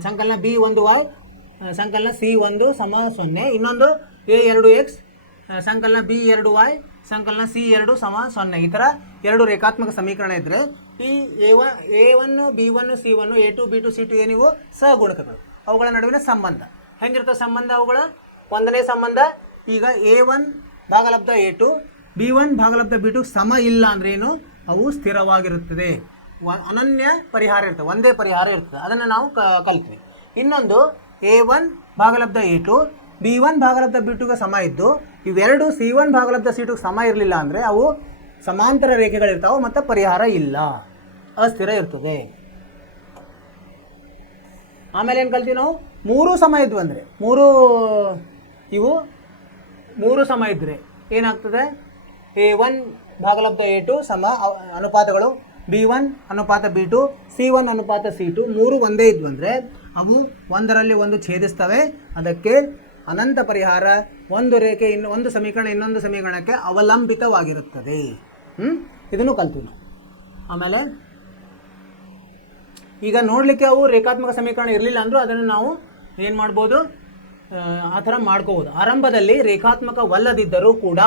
ಸಂಕಲನ ಬಿ ಒಂದು ವೈ ಸಂಕಲನ ಸಿ ಒಂದು ಸಮ 0, ಇನ್ನೊಂದು ಎ 2 ಎಕ್ಸ್ ಸಂಕಲನ ಬಿ 2 ವೈ ಸಂಕಲನ ಸಿ 2 ಸಮ 0. ಈ ಥರ ಎರಡು ರೇಖಾತ್ಮಕ ಸಮೀಕರಣ ಇದ್ದರೆ ಈ A1 B1 C1 A2 B2 C2 ಏನಿವು ಸಹಗುಣಕಗಳು. ಅವುಗಳ ನಡುವಿನ ಸಂಬಂಧ ಹೆಂಗಿರ್ತದೆ ಸಂಬಂಧ, ಅವುಗಳ ಒಂದನೇ ಸಂಬಂಧ. ಈಗ A1 ಭಾಗಲಬ್ಧ A2 B1 ಭಾಗಲಬ್ಧ B2 ಸಮ ಇಲ್ಲ ಅಂದರೆ ಏನು, ಅವು ಸ್ಥಿರವಾಗಿರುತ್ತದೆ, ಅನನ್ಯ ಪರಿಹಾರ ಇರ್ತದೆ, ಒಂದೇ ಪರಿಹಾರ ಇರ್ತದೆ. ಅದನ್ನು ನಾವು ಕಲಿತ್ವಿ. ಇನ್ನೊಂದು A1 ಭಾಗಲಬ್ಧ A2 B1 ಭಾಗಲಬ್ಧ B2ಗೆ ಸಮ ಇದ್ದು ಇವೆರಡು C1 ಭಾಗಲಬ್ಧ C2 ಸಮ ಇರಲಿಲ್ಲ ಅಂದರೆ ಅವು ಸಮಾಂತರ ರೇಖೆಗಳಿರ್ತಾವೆ ಮತ್ತು ಪರಿಹಾರ ಇಲ್ಲ, ಅಸ್ಥಿರ ಇರ್ತದೆ. ಆಮೇಲೆ ಏನು ಕಲ್ತೀವಿ ನಾವು, ಮೂರು ಸಮ ಇದ್ವು ಅಂದರೆ ಮೂರು ಸಮ ಇದ್ದರೆ ಏನಾಗ್ತದೆ, A1 ಭಾಗಲಬ್ಧ A2 ಸಮ ಅನುಪಾತಗಳು B1 ಅನುಪಾತ B2 C1 ಅನುಪಾತ C2 ಮೂರು ಒಂದೇ ಇದ್ವು ಅಂದರೆ ಅವು ಒಂದರಲ್ಲಿ ಒಂದು ಛೇದಿಸ್ತವೆ. ಅದಕ್ಕೆ ಅನಂತ ಪರಿಹಾರ. ಒಂದು ರೇಖೆ ಒಂದು ಸಮೀಕರಣ ಇನ್ನೊಂದು ಸಮೀಕರಣಕ್ಕೆ ಅವಲಂಬಿತವಾಗಿರುತ್ತದೆ. ಇದನ್ನು ಕಲ್ತೀವಿ ನಾವು. ಆಮೇಲೆ ಈಗ ನೋಡಲಿಕ್ಕೆ ಅವು ರೇಖಾತ್ಮಕ ಸಮೀಕರಣ ಇರಲಿಲ್ಲ ಅಂದರೂ ಅದನ್ನು ನಾವು ಏನು ಮಾಡ್ಬೋದು, ಆ ಥರ ಮಾಡ್ಕೋಬೋದು. ಆರಂಭದಲ್ಲಿ ರೇಖಾತ್ಮಕವಲ್ಲದಿದ್ದರೂ ಕೂಡ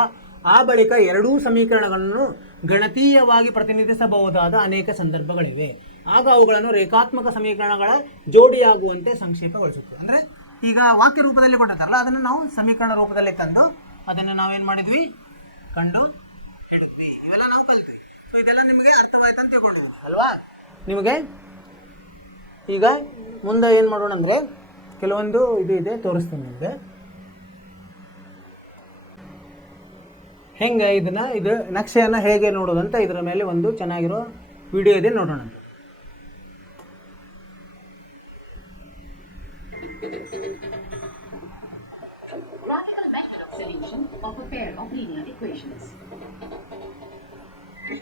ಆ ಬಳಿಕ ಎರಡೂ ಸಮೀಕರಣಗಳನ್ನು ಗಣತೀಯವಾಗಿ ಪ್ರತಿನಿಧಿಸಬಹುದಾದ ಅನೇಕ ಸಂದರ್ಭಗಳಿವೆ. ಆಗ ಅವುಗಳನ್ನು ರೇಖಾತ್ಮಕ ಸಮೀಕರಣಗಳ ಜೋಡಿಯಾಗುವಂತೆ ಸಂಕ್ಷೇಪಗೊಳಿಸುತ್ತದೆ. ಅಂದರೆ ಈಗ ವಾಕ್ಯ ರೂಪದಲ್ಲಿ ಕೊಟ್ಟಿರ್ತಾರಲ್ಲ ಅದನ್ನು ನಾವು ಸಮೀಕರಣ ರೂಪದಲ್ಲಿ ತಂದು ಅದನ್ನು ನಾವೇನು ಮಾಡಿದ್ವಿ, ಕಂಡು ಹಿಡಿದ್ವಿ. ಇವೆಲ್ಲ ನಾವು ಕಲಿತ್ವಿ. ಸೊ ಇದೆಲ್ಲ ನಿಮಗೆ ಅರ್ಥವಾಯ್ತು ಅಂತ ತಿಳ್ಕೊಂಡಿದ್ವಿ ಅಲ್ವಾ. ನಿಮಗೆ ಈಗ ಮುಂದೆ ಏನು ಮಾಡೋಣ ಅಂದರೆ ಕೆಲವೊಂದು ಇದು ಇದೆ, ತೋರಿಸ್ತೀನಿ ನಿಮಗೆ ಹೆಂಗೆ ಇದು ನಕ್ಷೆಯನ್ನು ಹೇಗೆ ನೋಡೋದಂತ ಇದರ ಮೇಲೆ ಒಂದು ಚೆನ್ನಾಗಿರೋ ವಿಡಿಯೋ ಇದೆ, ನೋಡೋಣ.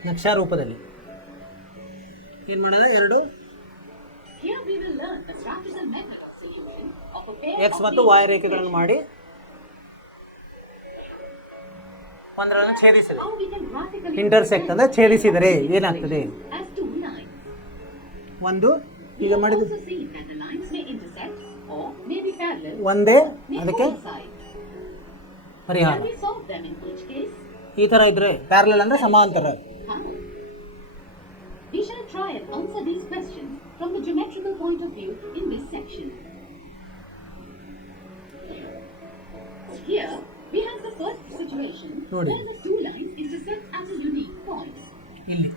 ನಕ್ಷಾ ರೂಪದಲ್ಲಿ ಏನು ಮಾಡೋದು, ಎರಡು ಎಕ್ಸ್ ಮತ್ತು ವಾಯ್ ರೇಖೆಗಳನ್ನು ಮಾಡಿ ಒಂದರನ್ನು ಛೇದಿಸಿದೆ. ಇಂಟರ್ಸೆಕ್ಟ್ ಅಂದರೆ ಛೇದಿಸಿದರೆ ಏನಾಗ್ತದೆ, ಒಂದು ಈಗ ಮಾಡಿದ ಒಂದೇ, ಅದಕ್ಕೆ ಪರಿಹಾರ ಈ ಥರ ಇದ್ರೆ ಪ್ಯಾರಲಲ್ ಅಂದರೆ ಸಮಾಂತರ. We shall try and answer these questions from the geometrical point of view in this section. Here we have the solution ನೋಡಿ where the two lines intersect at a unique point. ಇಲ್ಲಿ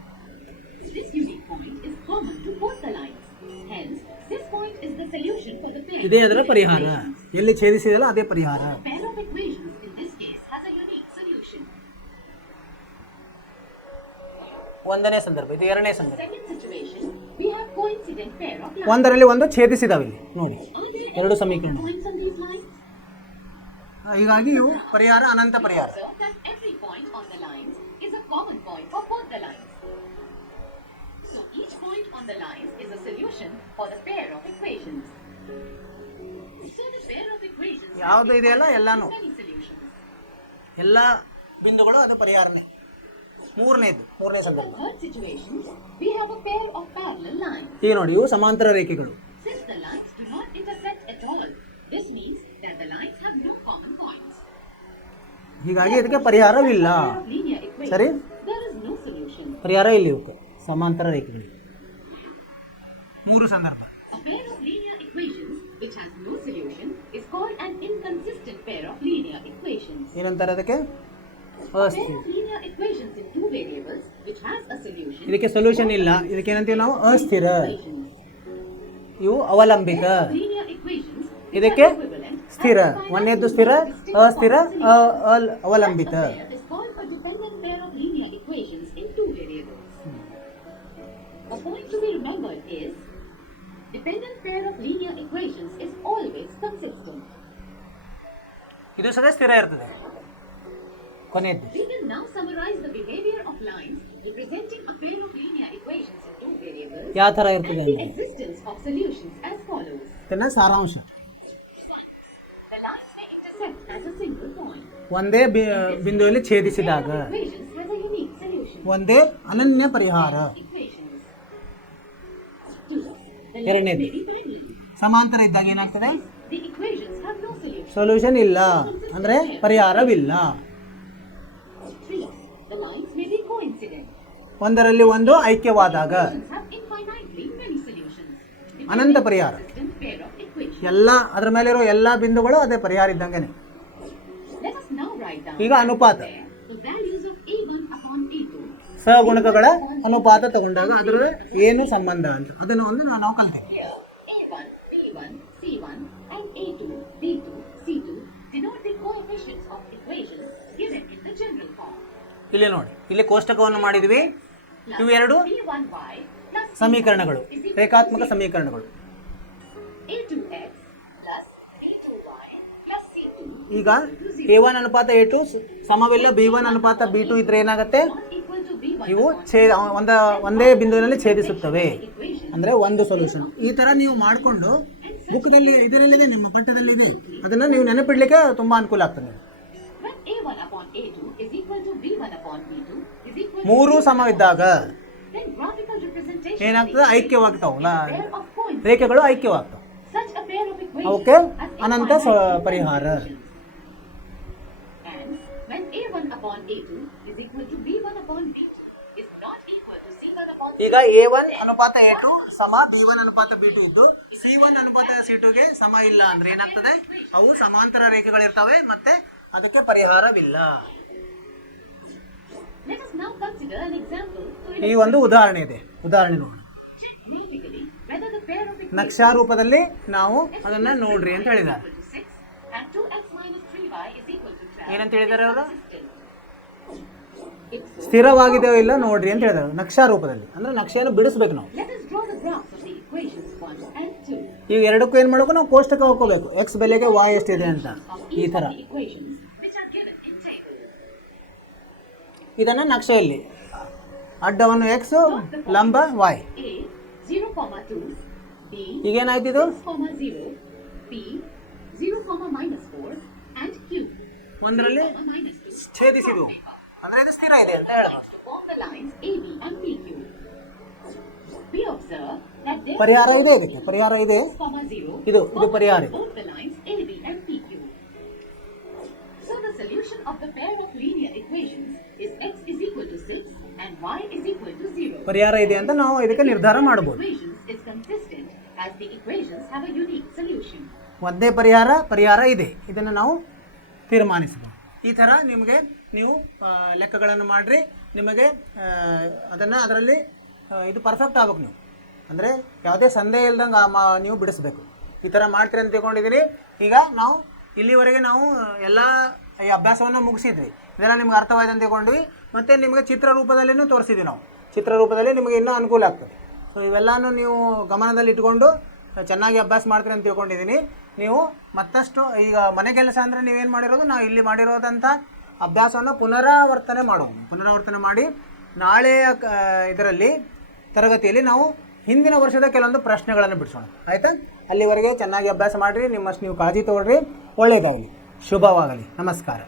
This unique point is common to both the lines. Hence, this point is the solution for the pair. ಇದೇ ಅದರ ಪರಿಹಾರ. ಎಲ್ಲಿ ಛೇದಿಸಿದಲ್ಲ ಅದೇ ಪರಿಹಾರ. The pair of equations in this case has a unique solution. ಒಂದನೇ ಸಂದರ್ಭ, ಇದು ಎರಡನೇ ಸಂದರ್ಭ. Second situation, we have coincident pair of lines. ಒಂದರಲ್ಲಿ ಒಂದು ಛೇದಿಸಿದಾವೆ ಇಲ್ಲಿ ನೋಡಿ, ಎರಡು ಸಮೀಕರಣ. Points on these lines. ಹೀಗಾಗಿ ಇವು ಪರಿಹಾರ ಅನಂತ ಪರಿಹಾರ. Observe that every point on the lines is a common point for both the lines. So each point on the lines is a solution for the pair of equations. So the pair of equations ಯಾವುದು ಇದೆಯಲ್ಲ ಎಲ್ಲಾನು, has many solutions. ಎಲ್ಲ ಬಿಂದುಗಳು ಅದು ಪರಿಹಾರನೇ. ಮೂರನೇ ಸಂದರ್ಭ. In the third situation, we have a pair of parallel lines. ಈಗ ನೋಡಿ, ಇವು ಸಮಾಂತರ ರೇಖೆಗಳು. Since the lines do not intersect at all, this means that the lines have no common points. ಹೀಗಾಗಿ ಇದಕ್ಕೆ ಪರಿಹಾರವಿಲ್ಲ. Pair of linear equations, ಸರಿ, there is no solution. ಪರಿಹಾರ ಇಲ್ಲಿ ಇವಕ್ಕೆ ಸಮಾಂತರ ರೇಖೆಗಳು. ಮೂರು ಸಂದರ್ಭ. A pair of linear equations which has no solution is called an inconsistent pair of linear equations. ಏನಂತಾರೆ ಅದಕ್ಕೆ? A pair ಅಸ್ಥಿರ. of linear equations in two variables which has a solution. ಇದಕ್ಕೆ ಸೊಲ್ಯೂಷನ್ ಇಲ್ಲ, ಇದಕ್ಕೆ ಏನಂತೀವಿ ನಾವು? ಅಸ್ಥಿರ. Equations. ಇವು ಅವಲಂಬಿತ. Linear equations which ಇದಕ್ಕೆ are equivalent ಸ್ಥಿರ. and defined ಒಂದನೇದ್ದು as ಸ್ಥಿರ, distinct ಅಸ್ಥಿರ, solutions. ಅವಲಂಬಿತ. Such a pair is called a dependent pair of linear equations in two variables. A point to be remembered is dependent pair of linear equations is always consistent. ಇದು ಸದಾ ಸ್ಥಿರ ಇರ್ತದೆ. ಕೊನೆಯದ್ದು. We will now summarize the behavior of lines representing a pair of linear equations in two variables ಯಾವ ಥರ and ಇರ್ತದೆ the ಅಂದರೆ existence of solutions as follows. ಇದನ್ನ ಸಾರಾಂಶ. The lines may intersect at a single point. ಒಂದೇ ಬಿಂದುವಿನಲ್ಲಿ ಛೇದಿಸಿದಾಗ Pair of equations has a unique solution. ಒಂದೇ ಅನನ್ಯ ಪರಿಹಾರ. Equations. 2. The lines ಎರಡನೇದು. may be parallel. ಸಮಾಂತರ ಇದ್ದಾಗ ಏನಾಗ್ತದೆ? The equations have no solution. Solution ಇಲ್ಲ, ಅಂದ್ರೆ ಪರಿಹಾರವಿಲ್ಲ. 3. The lines may be coincident. ಒಂದರಲ್ಲಿ ಒಂದು ಐಕ್ಯವಾದಾಗ Equations have infinitely many solutions. ಅನಂತ ಪರಿಹಾರ. Consistent pair of equations. ಎಲ್ಲ ಅದರ ಮೇಲಿರೋ ಎಲ್ಲ ಬಿಂದುಗಳು ಅದೇ ಪರಿಹಾರ ಇದ್ದಂಗೆನೆ. Let us now write down ಈಗ ಅನುಪಾತ. the values of A1 upon A2. ಸಹಗುಣಕಗಳ ಅನುಪಾತ ತಗೊಂಡಾಗ ಅದರ ಏನು ಸಂಬಂಧ ಅಂತ ಅದನ್ನು ಒಂದು ನಾವು ಕಲ್ತೀವಿ. Here, A1, B1, C1, and A2, B2, C2 denote the coefficients of equations given in the general form. ಇಲ್ಲಿ ನೋಡಿ, ಇಲ್ಲಿ ಕೋಷ್ಟಕವನ್ನು ಮಾಡಿದ್ವಿ. ಇವು ಎರಡು B1y plus ಸಮೀಕರಣಗಳು, is equal to ರೇಖಾತ್ಮಕ ಸಮೀಕರಣಗಳು. A2x plus B2y plus C2 ಈಗ A1 ಅನುಪಾತ A2 ಸಮವಿಲ್ಲ B1 ಅನುಪಾತ B2 ಇದ್ರೆ ಏನಾಗುತ್ತೆ? not equal to B1 ಇವು ಒಂದೇ ಬಿಂದುವಿನಲ್ಲಿ ಛೇದಿಸುತ್ತವೆ, ಅಂದ್ರೆ ಒಂದು ಸೊಲ್ಯೂಷನ್. ಈ ತರ ನೀವು ಮಾಡಿಕೊಂಡು ಬುಕ್ದಲ್ಲಿ ಇದರಲ್ಲಿದೆ, ನಿಮ್ಮ ಪಠ್ಯದಲ್ಲಿದೆ, ಅದನ್ನ ನೀವು ನೆನಪಿಡ್ಲಿಕ್ಕೆ ತುಂಬಾ ಅನುಕೂಲ ಆಗ್ತದೆ. when A1 upon A2 is equal to B1 upon B2 is equal to ಮೂರು ಸಮವಿದ್ದಾಗ then graphical representation ಏನಾಗ್ತದೆ? ಐಕ್ಯವಾಗ್ತಾವಲ್ಲ, pair of points. ರೇಖೆಗಳು ಐಕ್ಯವಾಗ್ತಾವ. Such a pair of equations ಅವಕ್ಕೆ has ಅನಂತ infinite ಪರಿಹಾರ. solutions. And when A1 upon A2 is equal to B1 upon B2 is not equal to C1 upon ಈಗ A1 ಅನುಪಾತ A2 ಸಮ B1 ಅನುಪಾತ B2 ಇದ್ದು C1 ಅನುಪಾತ C2ಗೆ ಸಮ ಇಲ್ಲ ಅಂದ್ರೆ ಏನಾಗ್ತದೆ? ಅವು ಸಮಾಂತರ ರೇಖೆಗಳಿರ್ತವೆ ಮತ್ತೆ ಅದಕ್ಕೆ ಪರಿಹಾರವಿಲ್ಲ. Let us now consider an example to ಈ ಒಂದು ಉದಾಹರಣೆ ಇದೆ, ಉದಾಹರಣೆ ನೋಡಿ. graphically whether the pair of equations ನಕ್ಷಾ ರೂಪದಲ್ಲಿ ನಾವು ಅದನ್ನ ನೋಡ್ರಿ ಅಂತ ಹೇಳಿದ್ದಾರೆ. is equal to 6 and 2x minus 3y is equal to 12 ಏನಂತ ಹೇಳಿದ್ದಾರೆ ಅವರು? If so, ಸ್ಥಿರವಾಗಿದೆಯೋ ಇಲ್ಲ ನೋಡ್ರಿ ಅಂತ ಹೇಳಿದ್ದಾರೆ ನಕ್ಷಾ ರೂಪದಲ್ಲಿ. ಅಂದ್ರೆ ನಕ್ಷೆಯನ್ನು ಬಿಡಿಸ್ಬೇಕು ನಾವು. let us draw the graphs of the equations 1 and 2 ಈಗ ಎರಡಕ್ಕೂ ಏನು ಮಾಡಬೇಕು? ನಾವು ಕೋಷ್ಟಕ ಹಾಕೋಬೇಕು, ಎಕ್ಸ್ ಬೆಲೆಗೆ y ಎಷ್ಟಿದೆ ಅಂತ. of ಈ each ತರ of the equations which are given in table. ಇದನ್ನ ನಕ್ಷೆಯಲ್ಲಿ ಅಡ್ಡವನ್ನು ಎಕ್ಸ್, ಲಂಬ y. A 0,2, B ಈಗೇನಾಯ್ತು ಇದು? 6,0, B 0,-4 and Q ಒಂದರಲ್ಲಿ -2 ಛೇದಿಸಿದು ಅಂದ್ರೆ ಇದು ಸ್ಥಿರ ಇದೆ ಅಂತ ಹೇಳಬಹುದು. form the lines AB and PQ. We observe that there ಪರಿಹಾರ ಇದೆ, ಇದಕ್ಕೆ ಪರಿಹಾರ ಇದೆ. 6,0 ಇದು ಪರಿಹಾರ ಇದೆ. both the lines AB and PQ. So the solution of the pair of linear equations is x is equal to 6 and y is equal to 0. ಪರಿಹಾರ ಇದೆ ಅಂತ ನಾವು ಇದಕ್ಕೆ ನಿರ್ಧಾರ ಮಾಡಬಹುದು. Equations is consistent as the equations have a unique solution. ಒಂದೇ ಪರಿಹಾರ ಇದೆ, ಇದನ್ನು ನಾವು ತೀರ್ಮಾನಿಸಬಹುದು. ಈ ಥರ ನಿಮಗೆ ನೀವು ಲೆಕ್ಕಗಳನ್ನು ಮಾಡಿರಿ. ನಿಮಗೆ ಅದರಲ್ಲಿ ಇದು ಪರ್ಫೆಕ್ಟ್ ಆಗ್ಬೇಕು ನೀವು, ಅಂದರೆ ಯಾವುದೇ ಸಂದೇಹ ಇಲ್ದಂಗೆ ನೀವು ಬಿಡಿಸ್ಬೇಕು. ಈ ಥರ ಮಾಡ್ತೀರಿ ಅಂತ ತಿಳ್ಕೊಂಡಿದ್ದೀನಿ. ಈಗ ನಾವು ಇಲ್ಲಿವರೆಗೆ ನಾವು ಎಲ್ಲ ಈ ಅಭ್ಯಾಸವನ್ನು ಮುಗಿಸಿದ್ವಿ. ಇದೆಲ್ಲ ನಿಮ್ಗೆ ಅರ್ಥವಾಯ್ತು ಅಂತ ತಿಳ್ಕೊಂಡ್ವಿ. ಮತ್ತು ನಿಮಗೆ ಚಿತ್ರರೂಪದಲ್ಲಿನೂ ತೋರಿಸಿದ್ವಿ ನಾವು. ಚಿತ್ರರೂಪದಲ್ಲಿ ನಿಮಗೆ ಇನ್ನೂ ಅನುಕೂಲ ಆಗ್ತದೆ. ಸೊ ಇವೆಲ್ಲನೂ ನೀವು ಗಮನದಲ್ಲಿ ಇಟ್ಕೊಂಡು ಚೆನ್ನಾಗಿ ಅಭ್ಯಾಸ ಮಾಡ್ತೀರಿ ಅಂತ ತಿಳ್ಕೊಂಡಿದ್ದೀನಿ. ನೀವು ಮತ್ತಷ್ಟು ಈಗ ಮನೆ ಕೆಲಸ ಅಂದರೆ ನೀವೇನು ಮಾಡಿರೋದು, ನಾವು ಇಲ್ಲಿ ಮಾಡಿರೋದಂಥ ಅಭ್ಯಾಸವನ್ನು ಪುನರಾವರ್ತನೆ ಮಾಡಿ ನಾಳೆಯ ಇದರಲ್ಲಿ ತರಗತಿಯಲ್ಲಿ ನಾವು ಹಿಂದಿನ ವರ್ಷದ ಕೆಲವೊಂದು ಪ್ರಶ್ನೆಗಳನ್ನು ಬಿಡಿಸೋಣ. ಆಯಿತಾ? ಅಲ್ಲಿವರೆಗೆ ಚೆನ್ನಾಗಿ ಅಭ್ಯಾಸ ಮಾಡಿರಿ. ನಿಮ್ಮಷ್ಟು ನೀವು ಕಾಳಜಿ ತೊಗೊಳ್ರಿ. ಒಳ್ಳೆಯದಾಗಲಿ, ಶುಭವಾಗಲಿ. ನಮಸ್ಕಾರ.